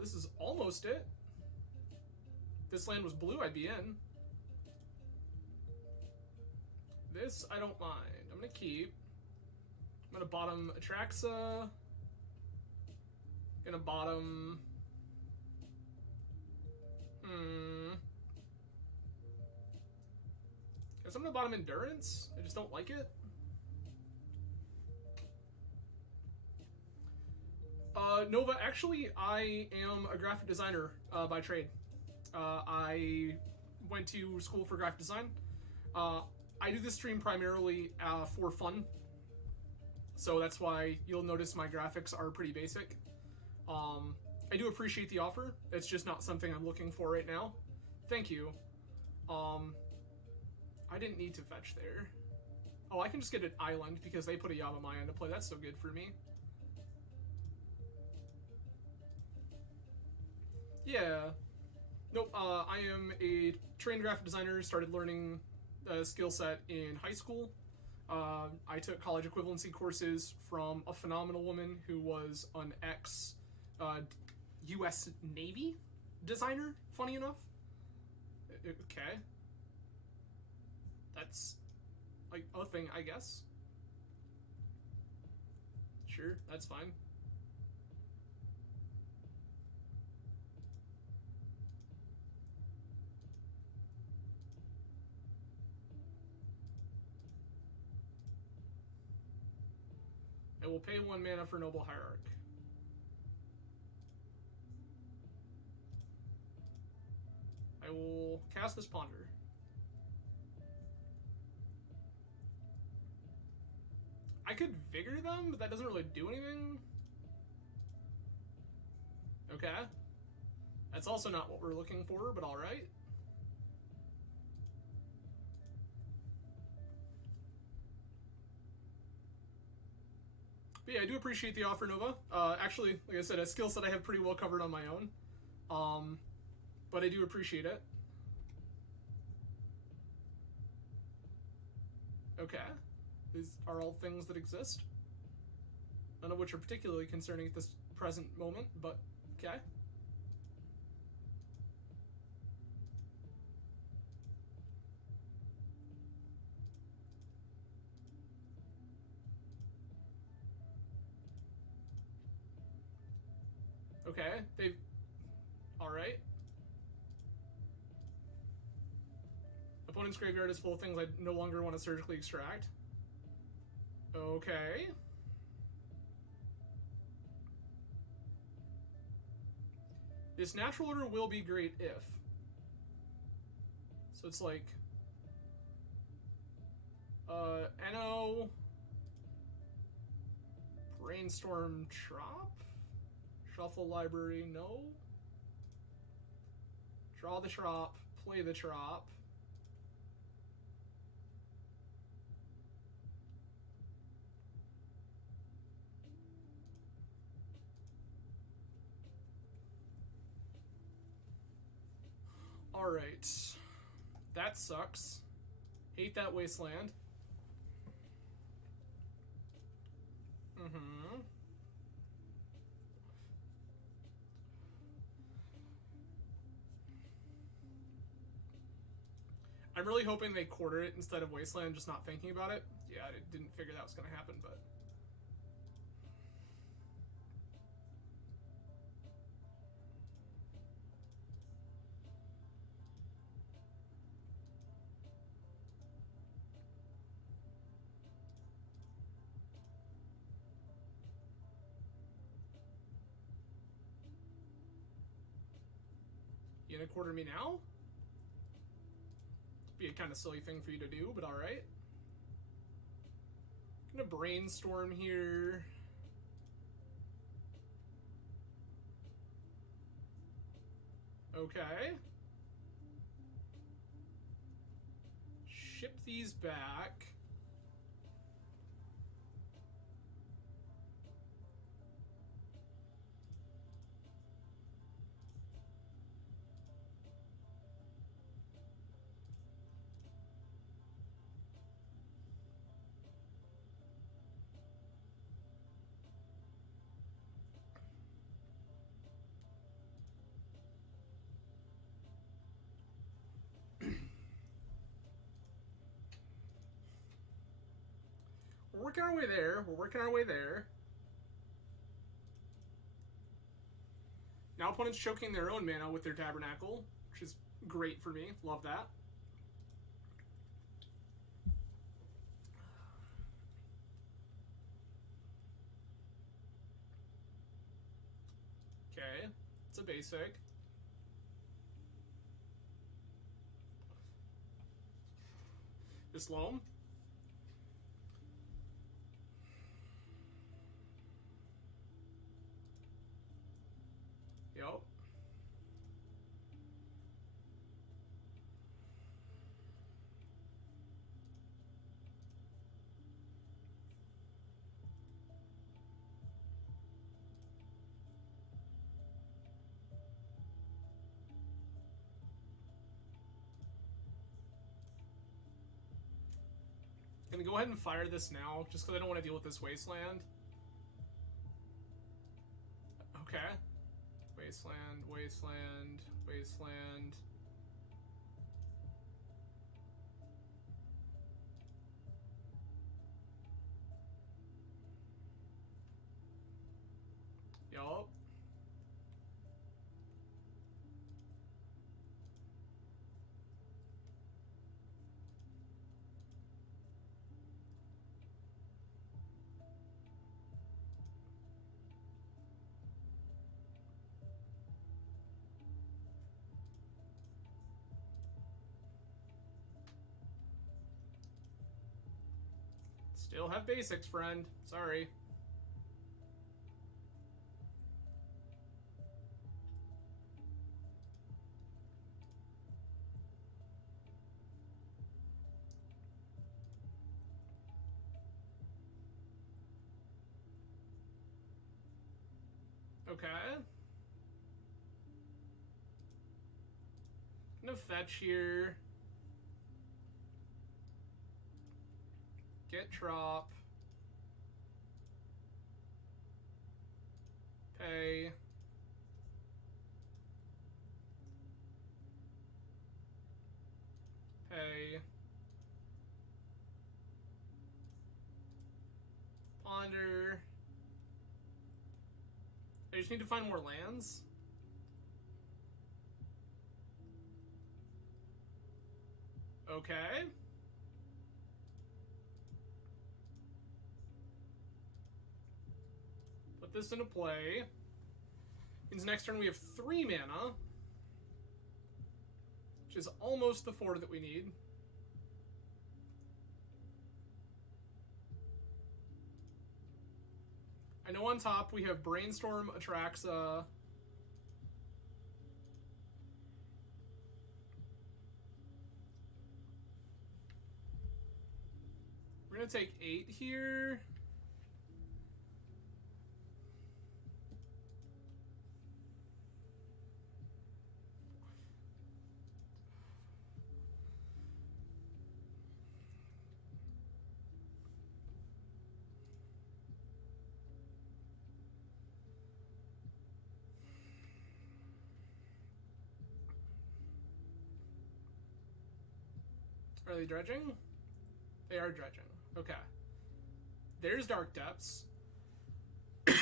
This is almost it. If this land was blue, I'd be in. This, I don't mind. I'm gonna keep. I'm gonna bottom Atraxa. Gonna bottom... Guess I'm gonna bottom Endurance. I just don't like it. Nova, actually, I am a graphic designer by trade. I went to school for graphic design. I do this stream primarily for fun, so that's why you'll notice my graphics are pretty basic. I do appreciate the offer. It's just not something I'm looking for right now. Thank you. I didn't need to fetch there. Oh, I can just get an island because they put a Yavimaya into play. That's so good for me. Yeah. Nope, I am a trained graphic designer, started learning the skill set in high school. I took college equivalency courses from a phenomenal woman who was an ex US Navy designer, funny enough. Okay. That's like a thing, I guess. Sure, that's fine. I will pay 1 mana for Noble Hierarch. I will cast this Ponder. I could Vigor them, but that doesn't really do anything. Okay. That's also not what we're looking for, but alright. But yeah, I do appreciate the offer, Nova. Actually, like I said, a skill set I have pretty well covered on my own. But I do appreciate it. Okay. These are all things that exist. None of which are particularly concerning at this present moment, but okay. Okay, they've... Alright. Opponent's graveyard is full of things I no longer want to surgically extract. Okay. This natural order will be great if. So it's like... Eno... Brainstorm Trop? Shuffle library, no. Draw the Trop, play the Trop. Alright. That sucks. Hate that wasteland. Mm-hmm. I'm really hoping they quarter it instead of wasteland, just not thinking about it. Yeah, I didn't figure that was going to happen, but... You gonna quarter me now? Be a kind of silly thing for you to do, but alright. Gonna brainstorm here. Okay. Ship these back. We're working our way there. We're working our way there. Now opponents choking their own mana with their Tabernacle, which is great for me. Love that. Okay, it's a basic. This loam. Yup. Gonna go ahead and fire this now, just because I don't want to deal with this wasteland. Okay. Wasteland, wasteland, wasteland. Yup. Still have basics, friend. Sorry. Okay. Gonna fetch here. Get drop. Pay. Pay. Ponder. I just need to find more lands. Okay. Put this into play. Means next turn we have 3 mana, which is almost the 4 that we need. I know on top we have Brainstorm, Atraxa. We're gonna take 8 here. Are they dredging? They are dredging. Okay. There's Dark Depths. Okay.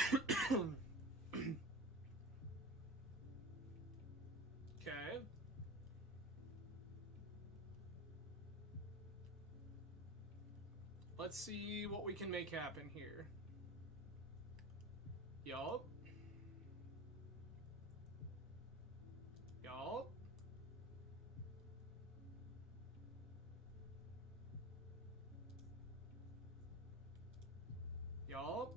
Let's see what we can make happen here. Yup. Yup. Yup.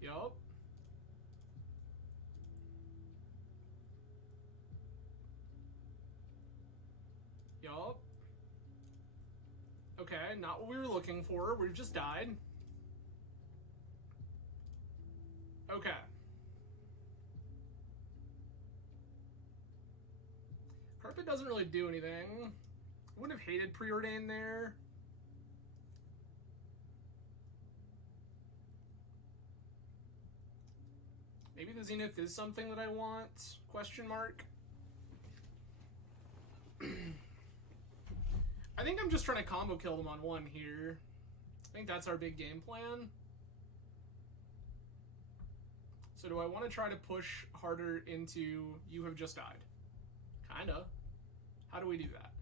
Yup. Yup. Okay, not what we were looking for. We just died. Okay. Carpet doesn't really do anything. I wouldn't have hated Preordain there. Maybe the Zenith is something that I want? Question mark. I think I'm just trying to combo kill them on 1 here. I think that's our big game plan. So do I want to try to push harder into you have just died? Kinda. How do we do that?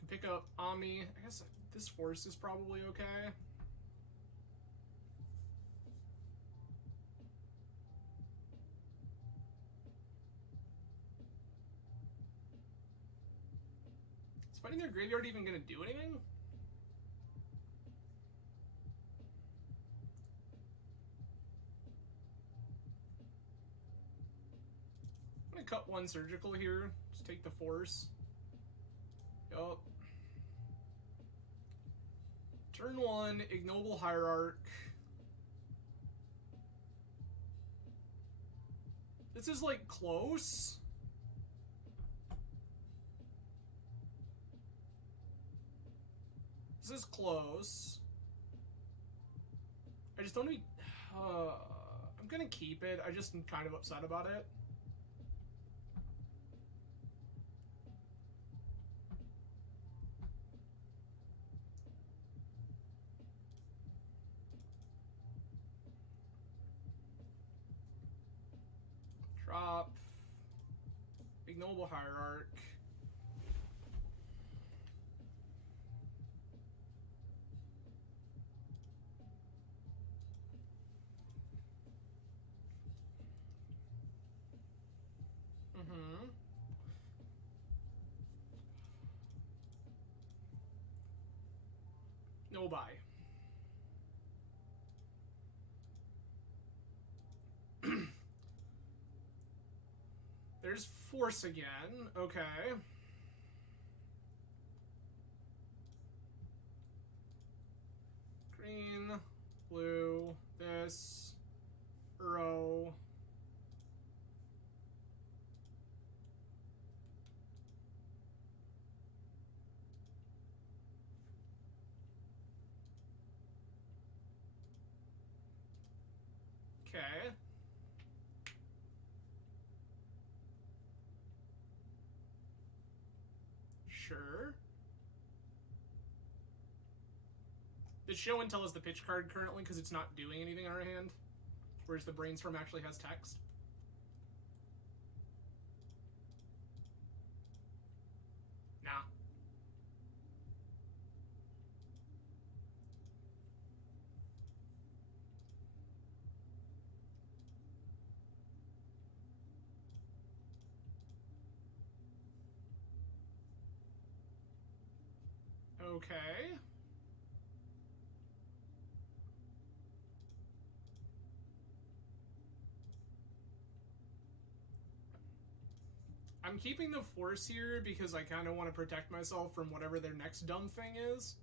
Can pick up Omni. I guess this force is probably okay. Is fighting their graveyard even going to do anything? I'm going to cut one surgical here. Just take the force. Yup. Turn 1, Ignoble Hierarch. This is like close. This is close. I just don't need. I'm gonna keep it. I just am kind of upset about it. Drop. Ignoble Hierarch. No buy. There's force again. Okay. Green, blue, this, row. Okay. Sure. The show and tell is the pitch card currently because it's not doing anything in our hand, whereas the brainstorm actually has text. Nah. Okay. I'm keeping the force here because I kind of want to protect myself from whatever their next dumb thing is.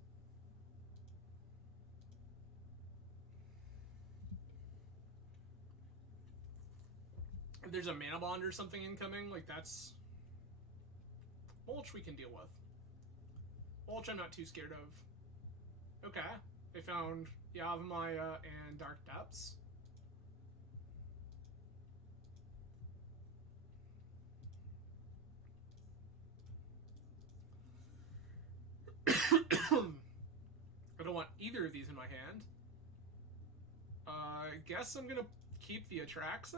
If there's a mana bond or something incoming, like that's... Mulch we can deal with. Mulch I'm not too scared of. Okay. They found Yavimaya and Dark Depths. I don't want either of these in my hand. I guess I'm gonna keep the Atraxa.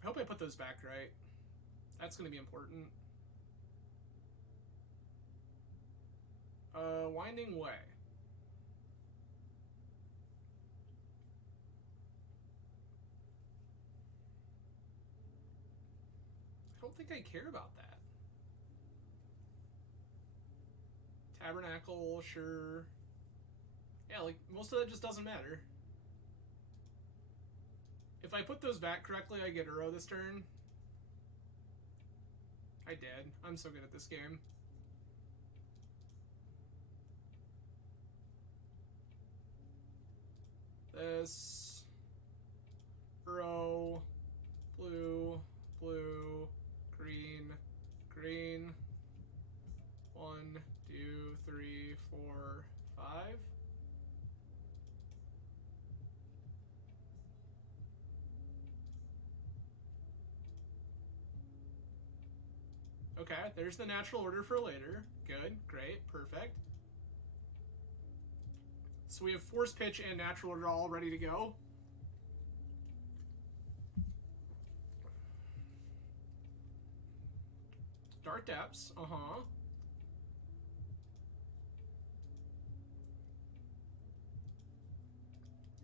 I hope I put those back right. That's going to be important. Winding Way. I don't think I care about that. Tabernacle, sure. Yeah, like, most of that just doesn't matter. If I put those back correctly, I get Uro this turn. I did. I'm so good at this game. This. Uro. Blue. Blue. Green. Green. 1, 2, 3, 4, 5. Okay, there's the natural order for later. Good, great, perfect. So we have Force Pitch and natural order all ready to go. Dark Depths,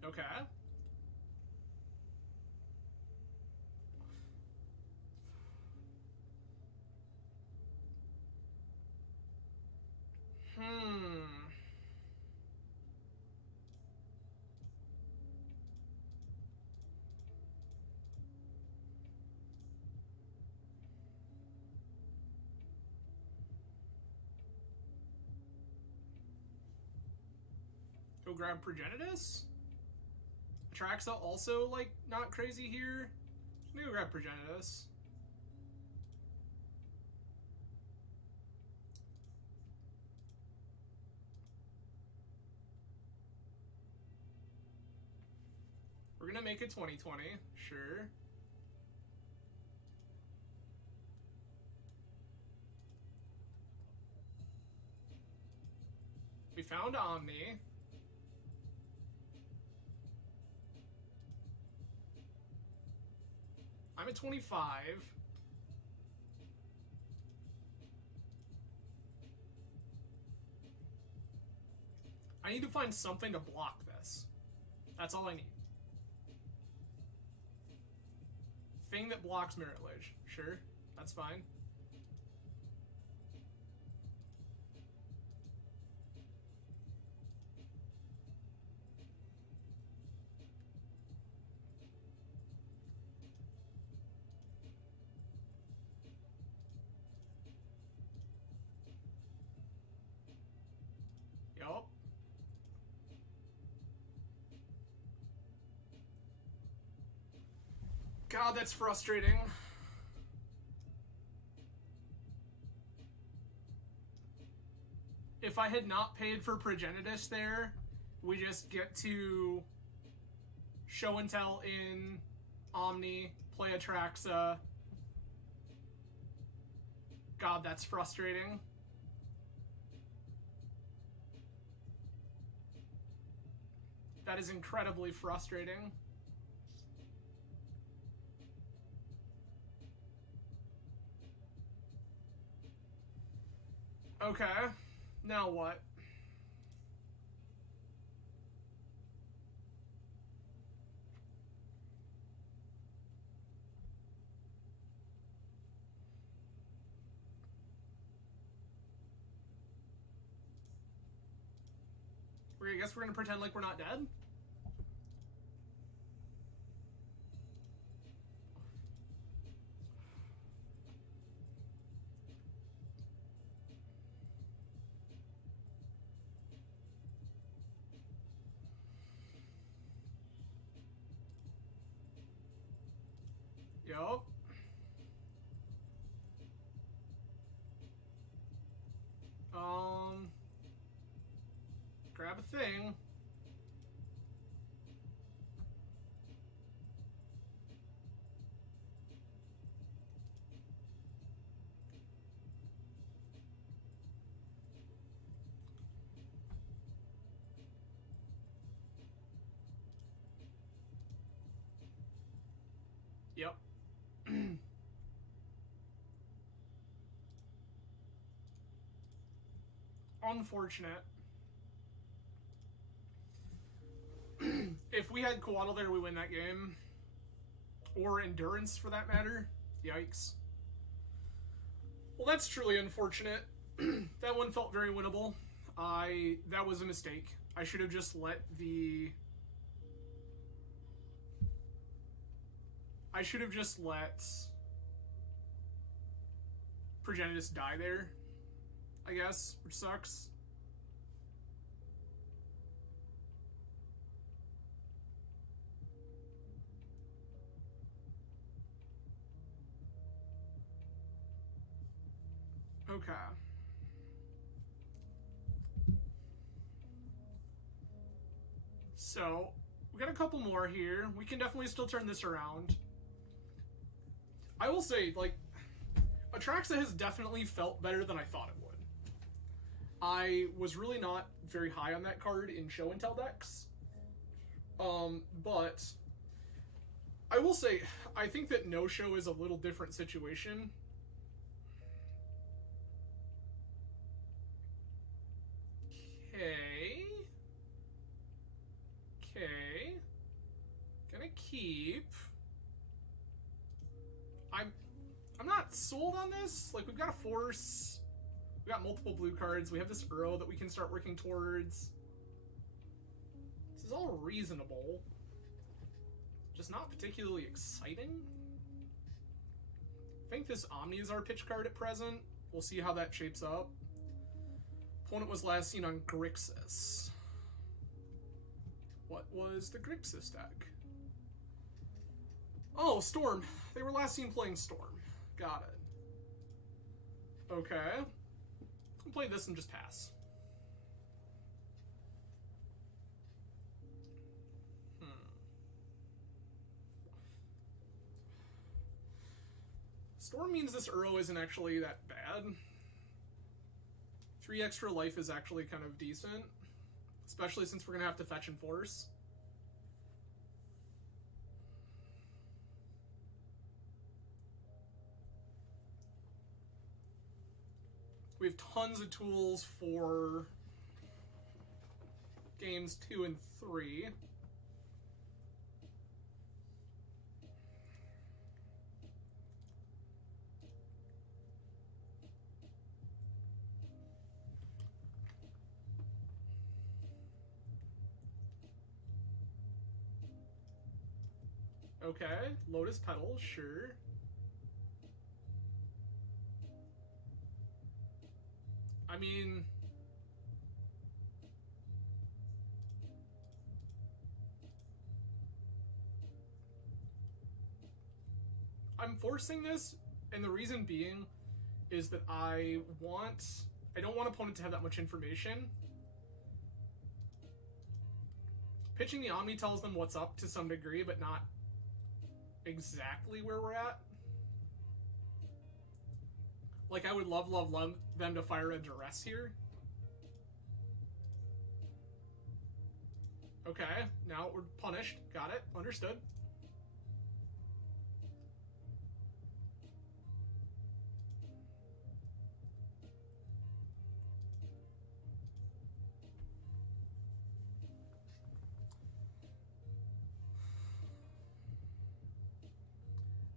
Okay. Go grab Progenitus. Atraxa also, like, not crazy here. Just gonna go grab Progenitus. We're gonna make it 2020, sure. We found Omni. I'm at 25. I need to find something to block this. That's all I need. Thing that blocks Merit Lich. Sure, that's fine. Yup. God, that's frustrating. If I had not paid for Progenitus there, we just get to show and tell in Omni, play Atraxa. God, that's frustrating. That is incredibly frustrating. Okay, now what? I guess we're gonna pretend like we're not dead. Yup. Grab a thing. Yep. Unfortunate. If we had Coatl there, we win that game. Or Endurance, for that matter. Yikes. Well, that's truly unfortunate. That one felt very winnable. That was a mistake. I should have just let the... I should have just let Progenitus die there, I guess, which sucks. Okay. So, we got a couple more here. We can definitely still turn this around. I will say, like, Atraxa has definitely felt better than I thought it would. I was really not very high on that card in show and tell decks. But I will say, I think that no show is a little different situation. Okay. Gonna keep. I'm not sold on this. Like, we've got a force. We got multiple blue cards. We have this Uro that we can start working towards. This is all reasonable. Just not particularly exciting. I think this Omni is our pitch card at present. We'll see how that shapes up. Opponent was last seen on Grixis. What was the Grixis deck? Oh, Storm. They were last seen playing Storm. Got it. Okay. I'll play this and just pass. Storm means this Uro isn't actually that bad. 3 extra life is actually kind of decent. Especially since we're going to have to fetch and force. We have tons of tools for games 2 and 3. Okay, Lotus Petals, sure. I mean, I'm forcing this, and the reason being is that I don't want opponent to have that much information. Pitching the Omni tells them what's up to some degree, but not exactly where we're at. Like, I would love them to fire a Duress here. Okay, now we're punished. Got it. Understood.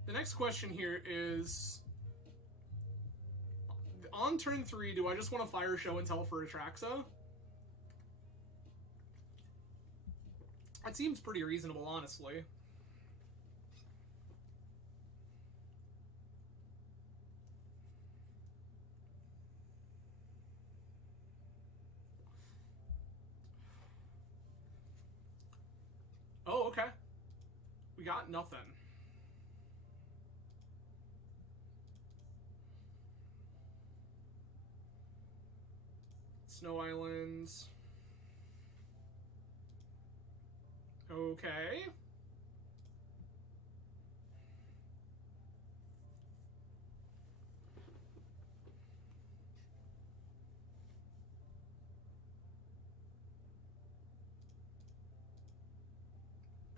The next question here is, on turn 3, do I just want to fire show and tell for Atraxa? That seems pretty reasonable, honestly. Oh, okay. We got nothing. Snow Islands. Okay.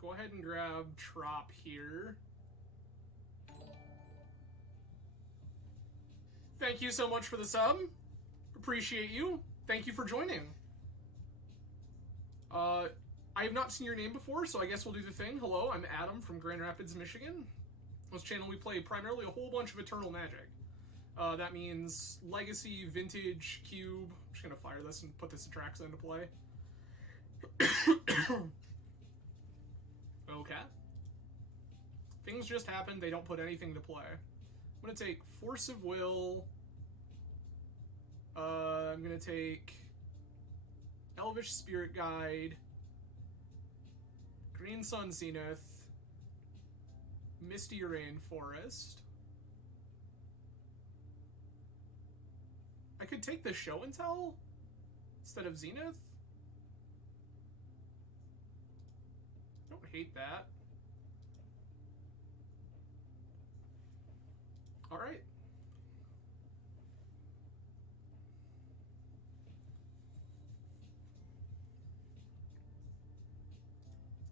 Go ahead and grab Trop here. Thank you so much for the sub. Appreciate you. Thank you for joining. I have not seen your name before, so I guess we'll do the thing. Hello, I'm Adam from Grand Rapids, Michigan. On this channel we play primarily a whole bunch of Eternal Magic. That means Legacy, Vintage, Cube. I'm just going to fire this and put this Atraxa into play. Okay. Things just happen, they don't put anything to play. I'm going to take Force of Will. I'm going to take Elvish Spirit Guide, Green Sun Zenith, Misty Rainforest. I could take the Show and Tell instead of Zenith. hate that. Alright.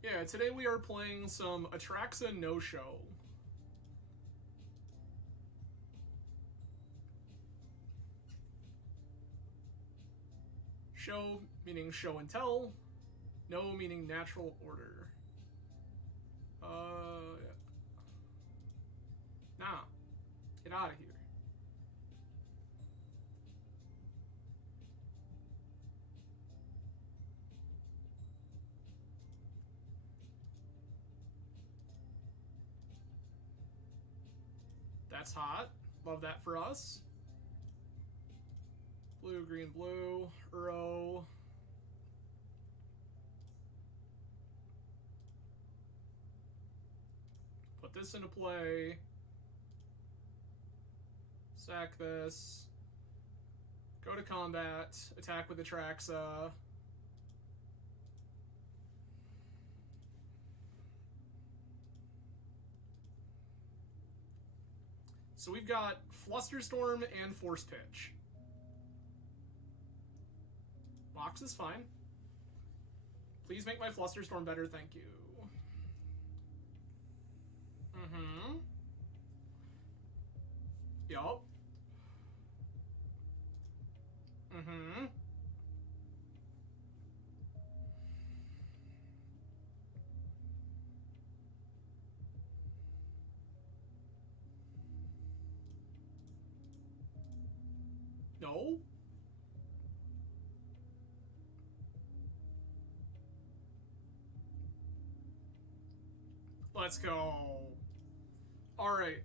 Yeah, today we are playing some Atraxa no-show. Show meaning show and tell. No meaning natural order. Nah. Get out of here. That's hot. Love that for us. Blue, green, blue. Uro. Put this into play. Sack this. Go to combat. Attack with Atraxa. So we've got Flusterstorm and Force Pitch. Mox is fine. Please make my Flusterstorm better, thank you. Yup. No? Let's go. Alright.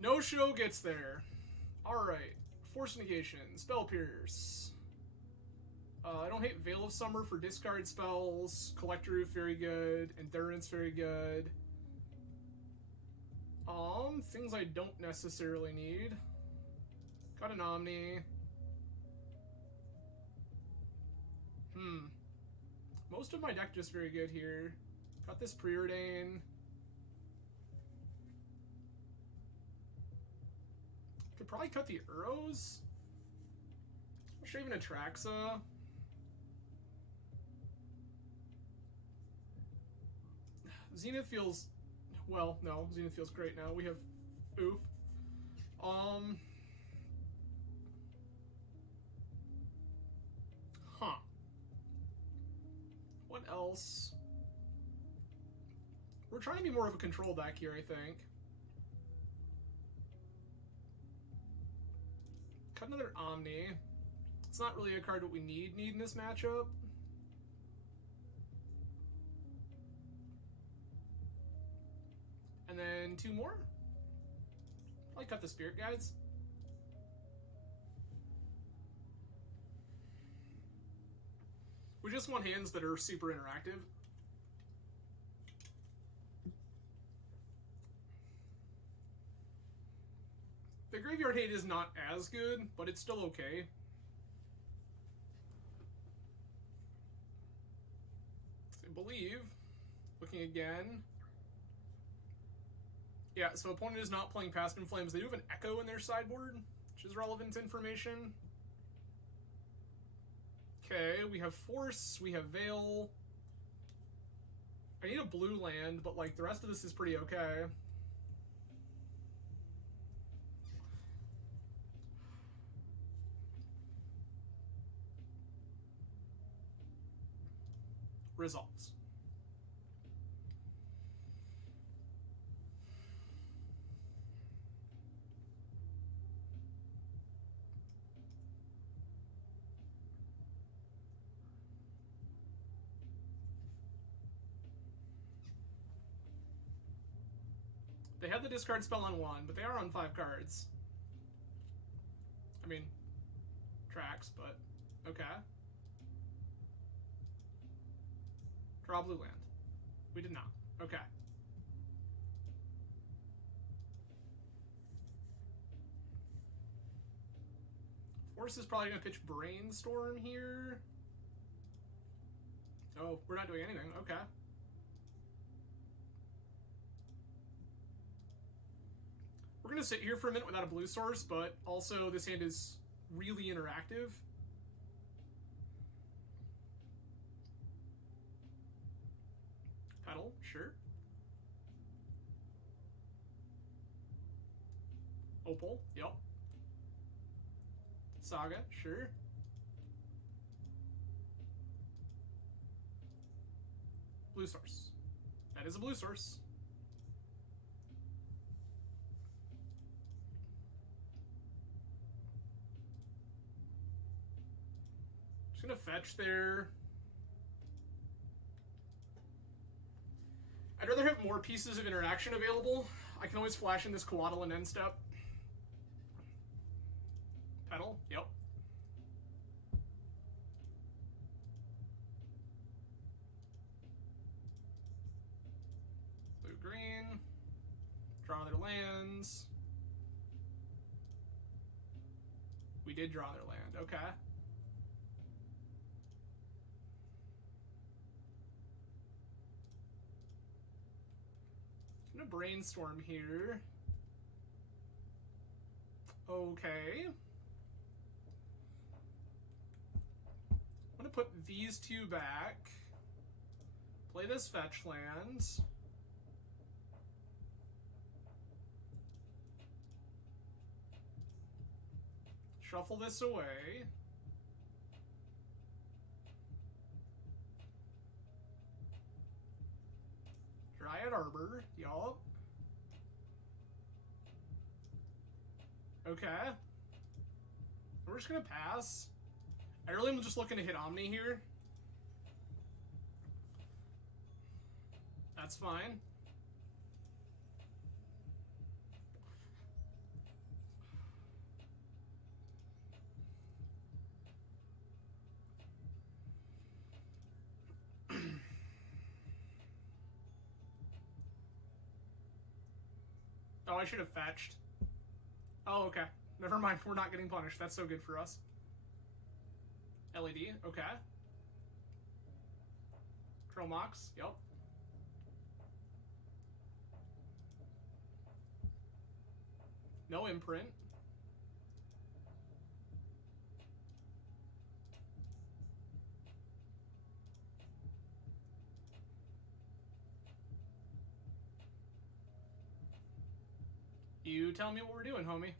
No show gets there. Alright. Force Negation. Spell Pierce. I don't hate Veil of Summer for discard spells. Collector Roof, very good. Endurance, very good. Things I don't necessarily need. Got an Omni. Most of my deck just very good here. Got this Preordain. Could probably cut the Uros. I'm sure even Atraxa. Zenith feels... Well, no. Zenith feels great now. We have... Oof. Huh. What else? We're trying to be more of a control deck here, I think. Cut another Omni. It's not really a card that we need in this matchup. And then 2 more. Probably cut the Spirit Guides. We just want hands that are super interactive. The Graveyard Hate is not as good, but it's still okay. I believe. Looking again. Yeah, so opponent is not playing Past in Flames. They do have an Echo in their sideboard, which is relevant information. Okay, we have Force, we have Veil. I need a blue land, but like the rest of this is pretty okay. Results. They have the discard spell on 1, but they are on 5 cards. I mean, tracks, but okay. Draw blue land. We did not. Okay. Force is probably going to pitch Brainstorm here. Oh, we're not doing anything. Okay. going to sit here for a minute without a blue source, but also this hand is really interactive. Petal, sure. Opal, yep. Saga, sure. Blue source. That is a blue source. Just gonna fetch there. I'd rather have more pieces of interaction available. I can always flash in this Coatl and end step. Petal, yep. Blue-green. Draw their lands. We did draw their land, okay. I'm gonna brainstorm here. Okay. I'm gonna put these two back. Play this fetch land. Shuffle this away. Dryad Arbor, yup. Okay. We're just gonna pass. I really am just looking to hit Omni here. That's fine. Oh, I should have fetched. Oh, okay. Never mind, we're not getting punished. That's so good for us. LED, okay. Chromox, yep. No imprint. You tell me what we're doing, homie.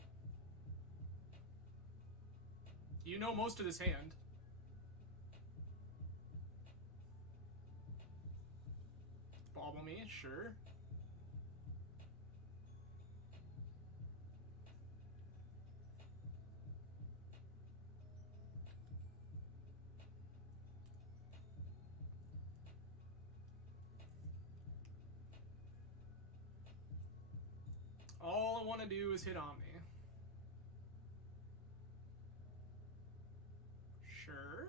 You know most of this hand. Bobble me, sure. All I want to do is hit Omni. Sure.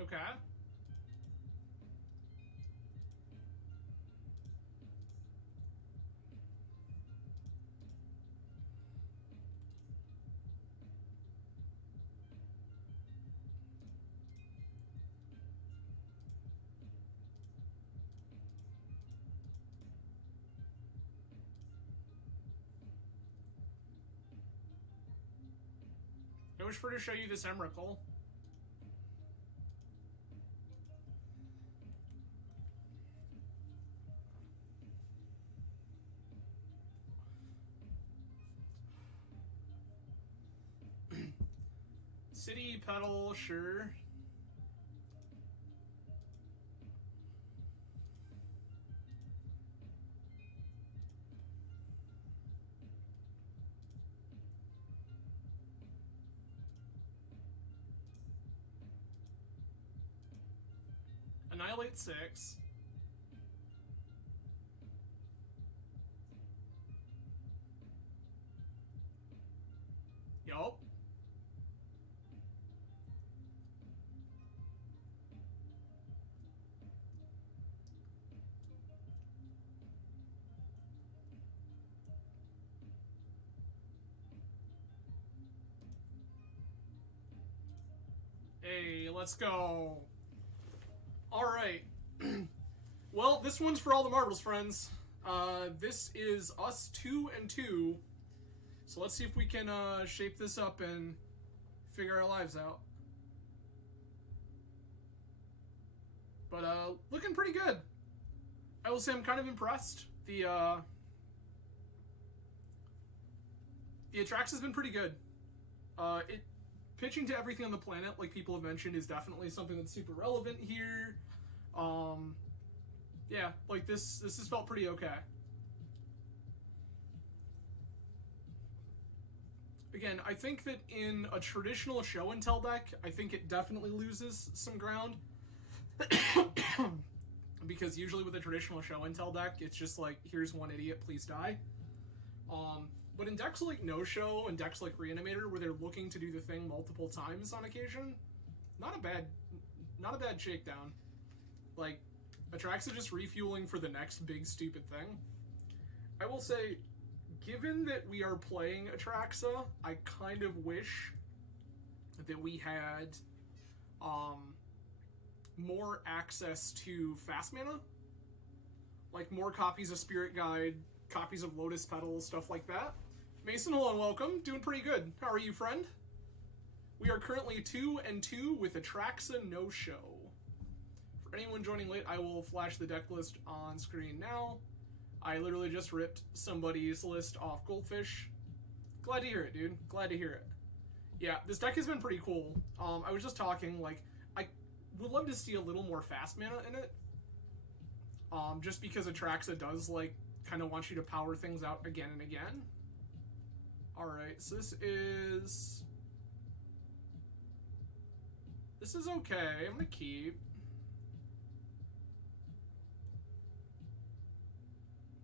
Okay. I wish for to show you this Emrakul. City Petal, sure. Annihilate 6. Yup. Hey, let's go. Alright. Well, this one's for all the marbles, friends. This is us 2-2. So let's see if we can shape this up and figure our lives out. But looking pretty good. I will say I'm kind of impressed. The Atraxa has been pretty good. Pitching to everything on the planet, like people have mentioned, is definitely something that's super relevant here. Yeah, like this has felt pretty okay. Again, I think that in a traditional show and tell deck, I think it definitely loses some ground. Because usually with a traditional show and tell deck, it's just like, here's one idiot, please die. But in decks like No Show and decks like Reanimator, where they're looking to do the thing multiple times on occasion, not a bad shakedown. Like, Atraxa just refueling for the next big stupid thing. I will say, given that we are playing Atraxa, I kind of wish that we had more access to fast mana. Like more copies of Spirit Guide, copies of Lotus Petals, stuff like that. Mason, hello and welcome. Doing pretty good. How are you, friend? We are currently 2-2 with Atraxa No Show. For anyone joining late, I will flash the deck list on screen now. I literally just ripped somebody's list off Goldfish. Glad to hear it, dude. Glad to hear it. Yeah, this deck has been pretty cool. I was just talking, like, I would love to see a little more fast mana in it. Just because Atraxa does, like, kind of want you to power things out again and again. Alright, so this is okay. I'm gonna keep.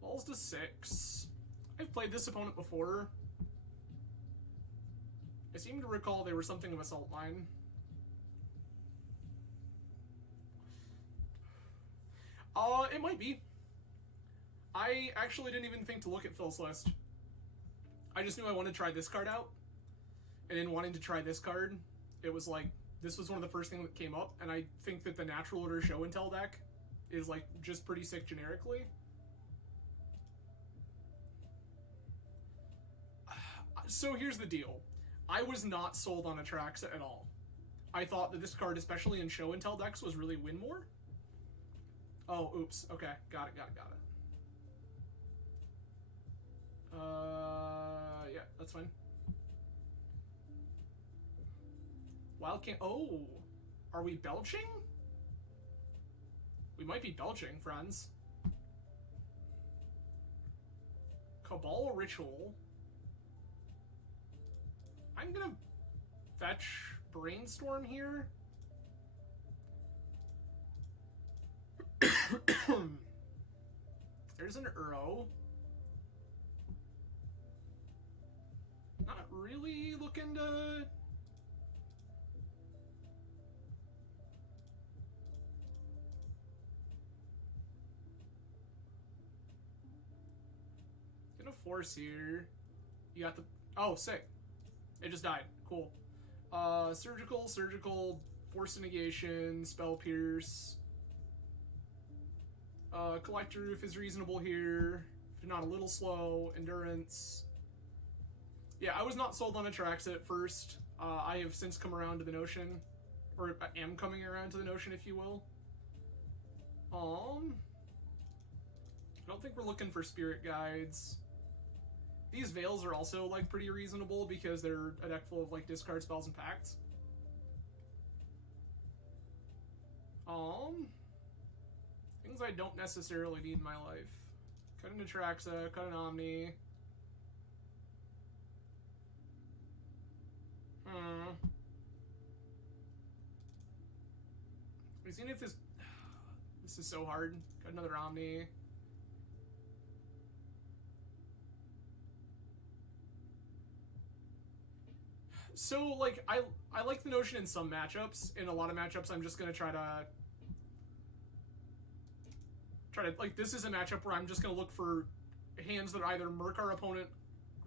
Balls to 6. I've played this opponent before. I seem to recall they were something of a salt line. It might be. I actually didn't even think to look at Phil's list. I just knew I wanted to try this card out. And in wanting to try this card, it was like, this was one of the first things that came up, and I think that the natural order show and tell deck is like just pretty sick generically. So here's the deal. I was not sold on Atraxa at all. I thought that this card, especially in show and tell decks, was really win more. Oh, oops. Okay, got it. Yeah, that's fine. Wildcat. Oh, are we belching? We might be belching, friends. Cabal Ritual. I'm gonna fetch Brainstorm here. There's an Uro. Not really looking to... Gonna force here. You got the... Oh, sick. It just died. Cool. Surgical, Force Negation, Spell Pierce. Collector Roof is reasonable here. If not a little slow. Endurance. Yeah, I was not sold on Atraxa at first. I have since come around to the notion. Or I am coming around to the notion, if you will. I don't think we're looking for Spirit Guides. These Veils are also, like, pretty reasonable because they're a deck full of, like, discard spells and pacts. Things I don't necessarily need in my life. Cut an Atraxa, cut an Omni. We've seen if this... This is so hard. Got another Omni. So, like, I like the notion in some matchups. In a lot of matchups, I'm just going to try to, like, this is a matchup where I'm just going to look for hands that either murk our opponent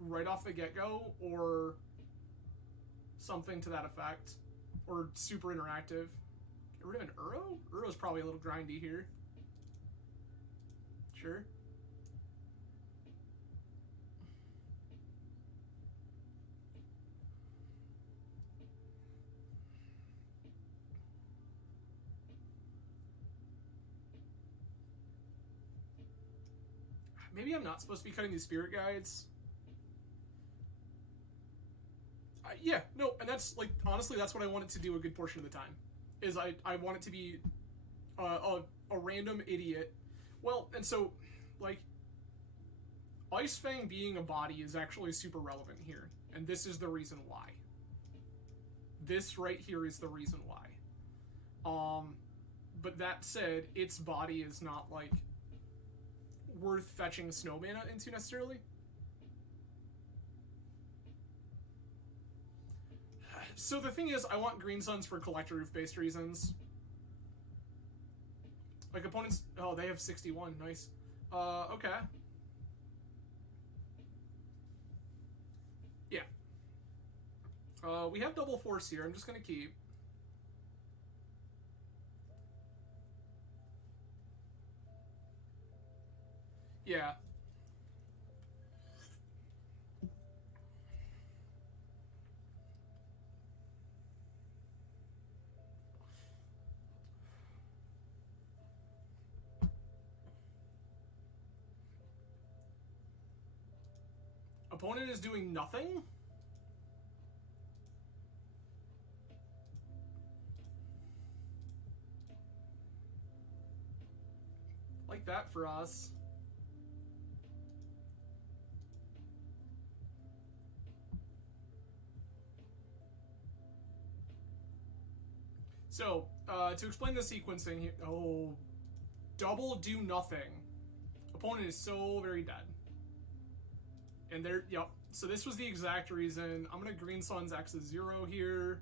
right off the get-go, or something to that effect. Or super interactive. Get rid of an Uro? Uro's probably a little grindy here. Sure. Maybe I'm not supposed to be cutting these spirit guides. Yeah, no, and that's, like, honestly, that's what I want it to do a good portion of the time. Is I want it to be a random idiot. Well, and so, like, Ice Fang being a body is actually super relevant here. And this is the reason why. This right here is the reason why. But that said, its body is not, like, worth fetching snow mana into necessarily. So the thing is, I want Green Suns for Collector Roof-based reasons. Like, opponents... Oh, they have 61. Nice. Okay. Yeah. We have double force here. I'm just gonna keep. Yeah. Opponent is doing nothing? Like that for us. So, to explain the sequencing here... Oh, double do nothing. Opponent is so very dead. And there, yep. So this was the exact reason. I'm gonna Green Suns X is 0 here.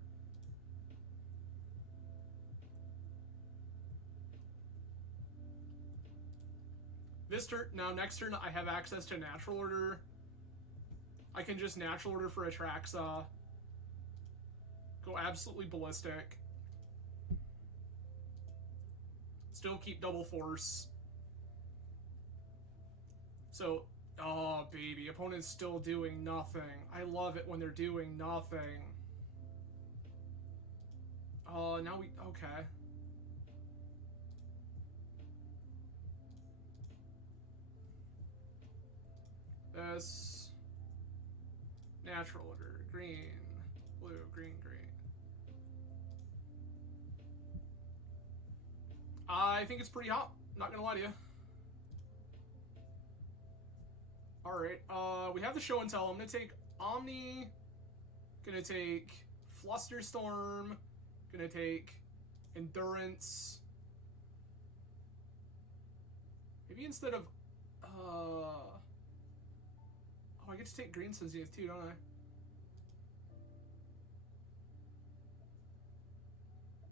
This turn, now next turn I have access to Natural Order. I can just Natural Order for Atraxa. Go absolutely ballistic. Still keep double force. So, oh baby, opponent's still doing nothing. I love it when they're doing nothing. Oh, now we, okay. This, Natural Order, green, blue, green, green. I think it's pretty hot, not gonna lie to you. Alright, we have the show and tell. I'm gonna take Omni, gonna take Flusterstorm, gonna take Endurance. Maybe instead of, oh, I get to take Green Suns too, don't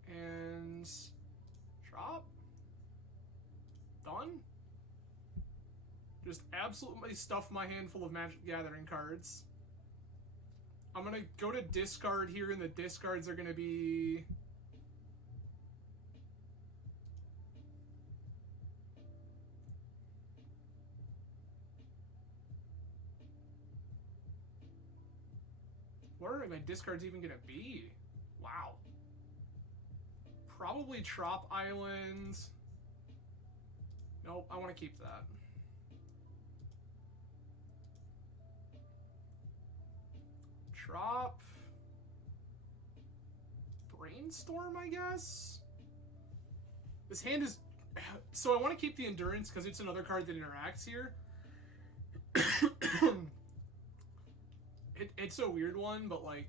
I? And drop. Done. Just absolutely stuff my hand full of Magic Gathering cards. I'm gonna go to discard here, and the discards are gonna be... What are my discards even gonna be? Wow. Probably Trop Island. Nope, I want to keep that. Trop. Brainstorm, I guess? This hand is... So I want to keep the Endurance because it's another card that interacts here. It's a weird one, but like...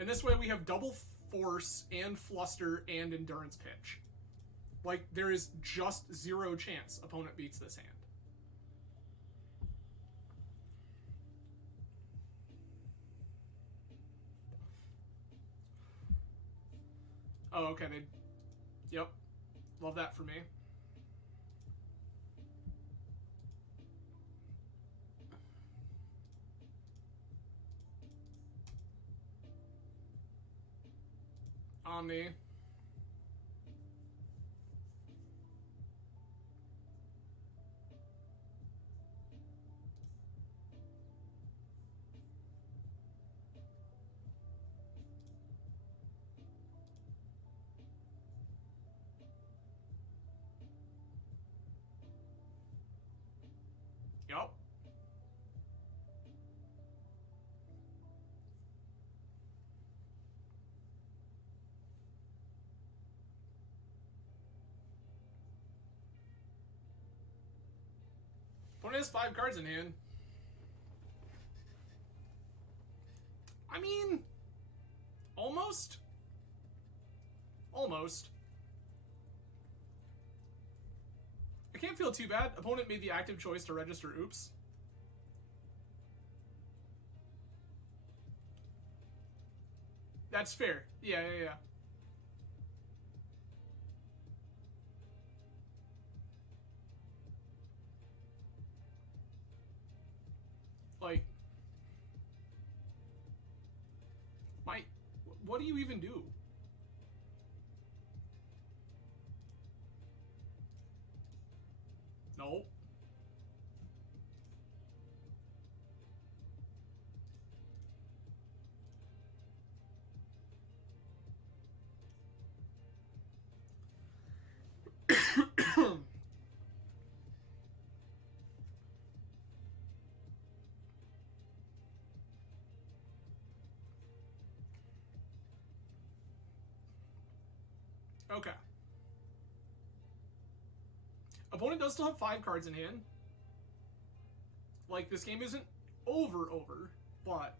And this way we have double force and fluster and endurance pitch. Like, there is just 0 chance opponent beats this hand. Oh, okay, Yep. Love that for me. Omni. Yup. Opponent has 5 cards in hand. I mean, almost. Almost. I can't feel too bad. Opponent made the active choice to register oops. That's fair. Yeah. Like, what do you even do? No. Okay. Opponent does still have 5 cards in hand. Like, this game isn't over, but...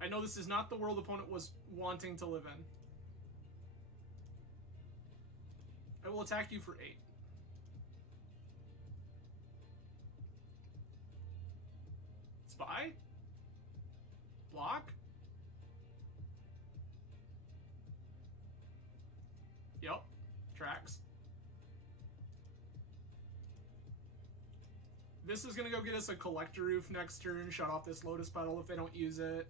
I know this is not the world opponent was wanting to live in. I will attack you for 8. Spy? Block? Yep. Tracks. This is gonna go get us a Collector Roof next turn, shut off this Lotus Petal if they don't use it.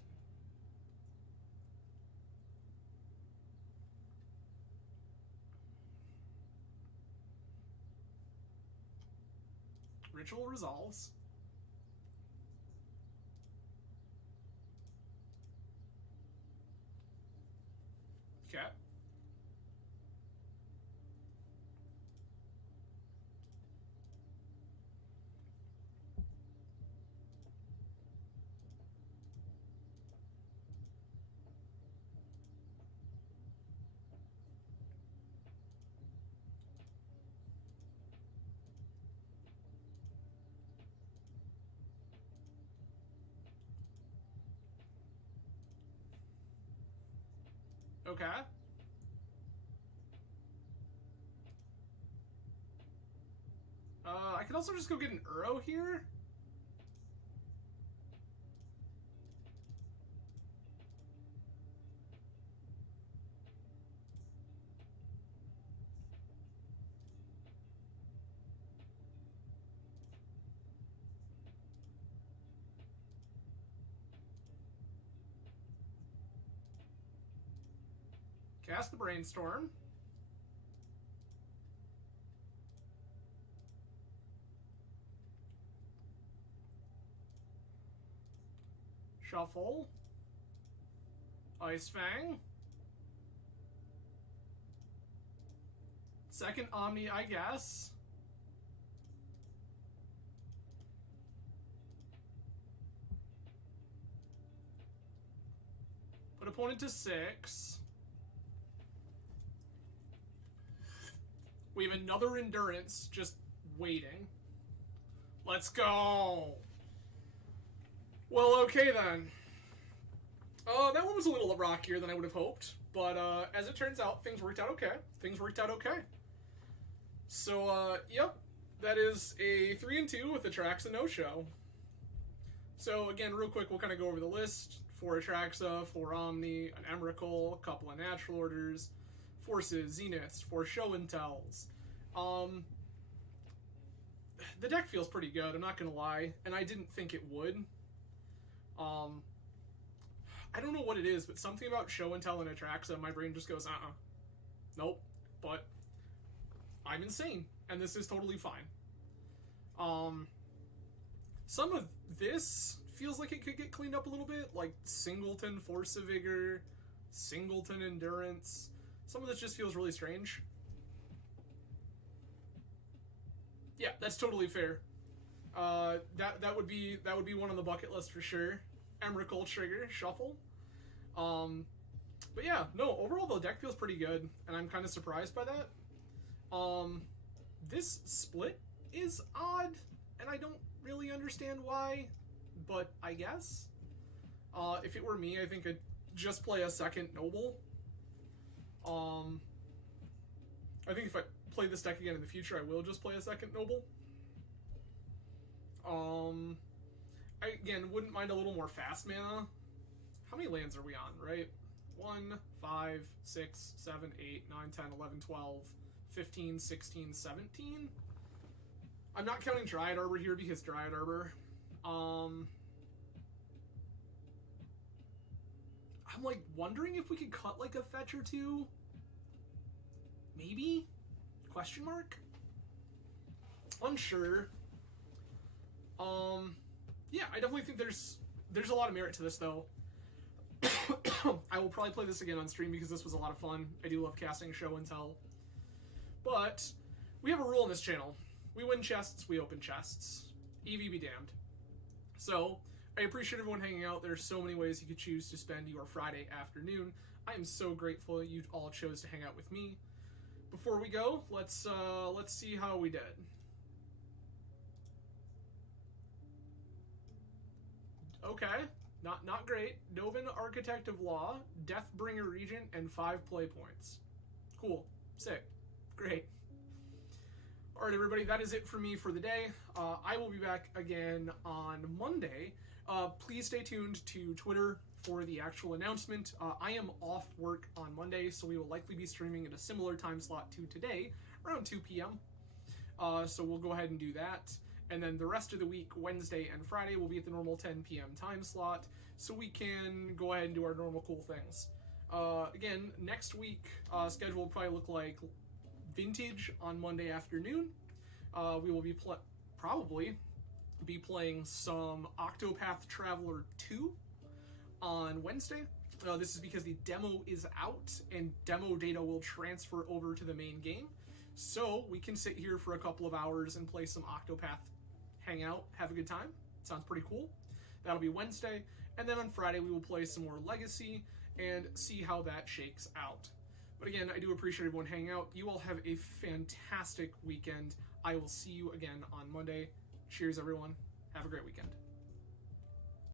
Ritual resolves. Okay. Okay. I could also just go get an Uro here. Cast the Brainstorm. Shuffle. Ice Fang. Second Omni, I guess. Put opponent to 6. We have another Endurance just waiting. Let's go. Well, okay then. That one was a little rockier than I would have hoped, but as it turns out, things worked out okay. So, yep, that is a 3-2 with Atraxa no-show. So, again, real quick, we'll kind of go over the list. 4 Atraxa, 4 Omni, an Emrakul, a couple of Natural Orders, Forces, Zeniths, 4 Show and Tells. The deck feels pretty good, I'm not gonna lie, and I didn't think it would. I don't know what it is, but something about Show and Tell and Atraxa, my brain just goes, nope, but I'm insane, and this is totally fine. Some of this feels like it could get cleaned up a little bit, like Singleton Force of Vigor, Singleton Endurance. Some of this just feels really strange. Yeah, that's totally fair. That would be one on the bucket list for sure. Emrakul Trigger Shuffle. But yeah, no, overall the deck feels pretty good, and I'm kind of surprised by that. This split is odd, and I don't really understand why, but I guess. If it were me, I think I'd just play a second Noble. I think if I play this deck again in the future, I will just play a second Noble. I, again, wouldn't mind a little more fast mana. How many lands are we on, right? 1, 5, 6, 7, 8, 9, 10, 11, 12, 15, 16, 17? I'm not counting Dryad Arbor here because Dryad Arbor. I'm like wondering if we could cut like a fetch or two. Maybe? Question mark? Unsure. Yeah, I definitely think there's a lot of merit to this though. I will probably play this again on stream because this was a lot of fun. I do love casting Show and Tell. But we have a rule on this channel. We win chests, we open chests. EV be damned. So, I appreciate everyone hanging out. There's so many ways you could choose to spend your Friday afternoon. I am so grateful you all chose to hang out with me. Before we go, let's see how we did. Okay, not great. Novan Architect of Law, Deathbringer Regent, and 5 play points. Cool. Sick. Great. Alright, everybody, that is it for me for the day. I will be back again on Monday. Please stay tuned to Twitter for the actual announcement. I am off work on Monday, so we will likely be streaming at a similar time slot to today, around 2 p.m. So we'll go ahead and do that. And then the rest of the week, Wednesday and Friday, will be at the normal 10 p.m. time slot, so we can go ahead and do our normal cool things. Again, next week, schedule will probably look like Vintage on Monday afternoon. We will be probably be playing some Octopath Traveler 2 on Wednesday. This is because the demo is out, and demo data will transfer over to the main game. So we can sit here for a couple of hours and play some Octopath, hang out, have a good time. Sounds pretty cool. That'll be Wednesday. And then on Friday, we will play some more Legacy and see how that shakes out. But again, I do appreciate everyone hanging out. You all have a fantastic weekend. I will see you again on Monday. Cheers, everyone. Have a great weekend.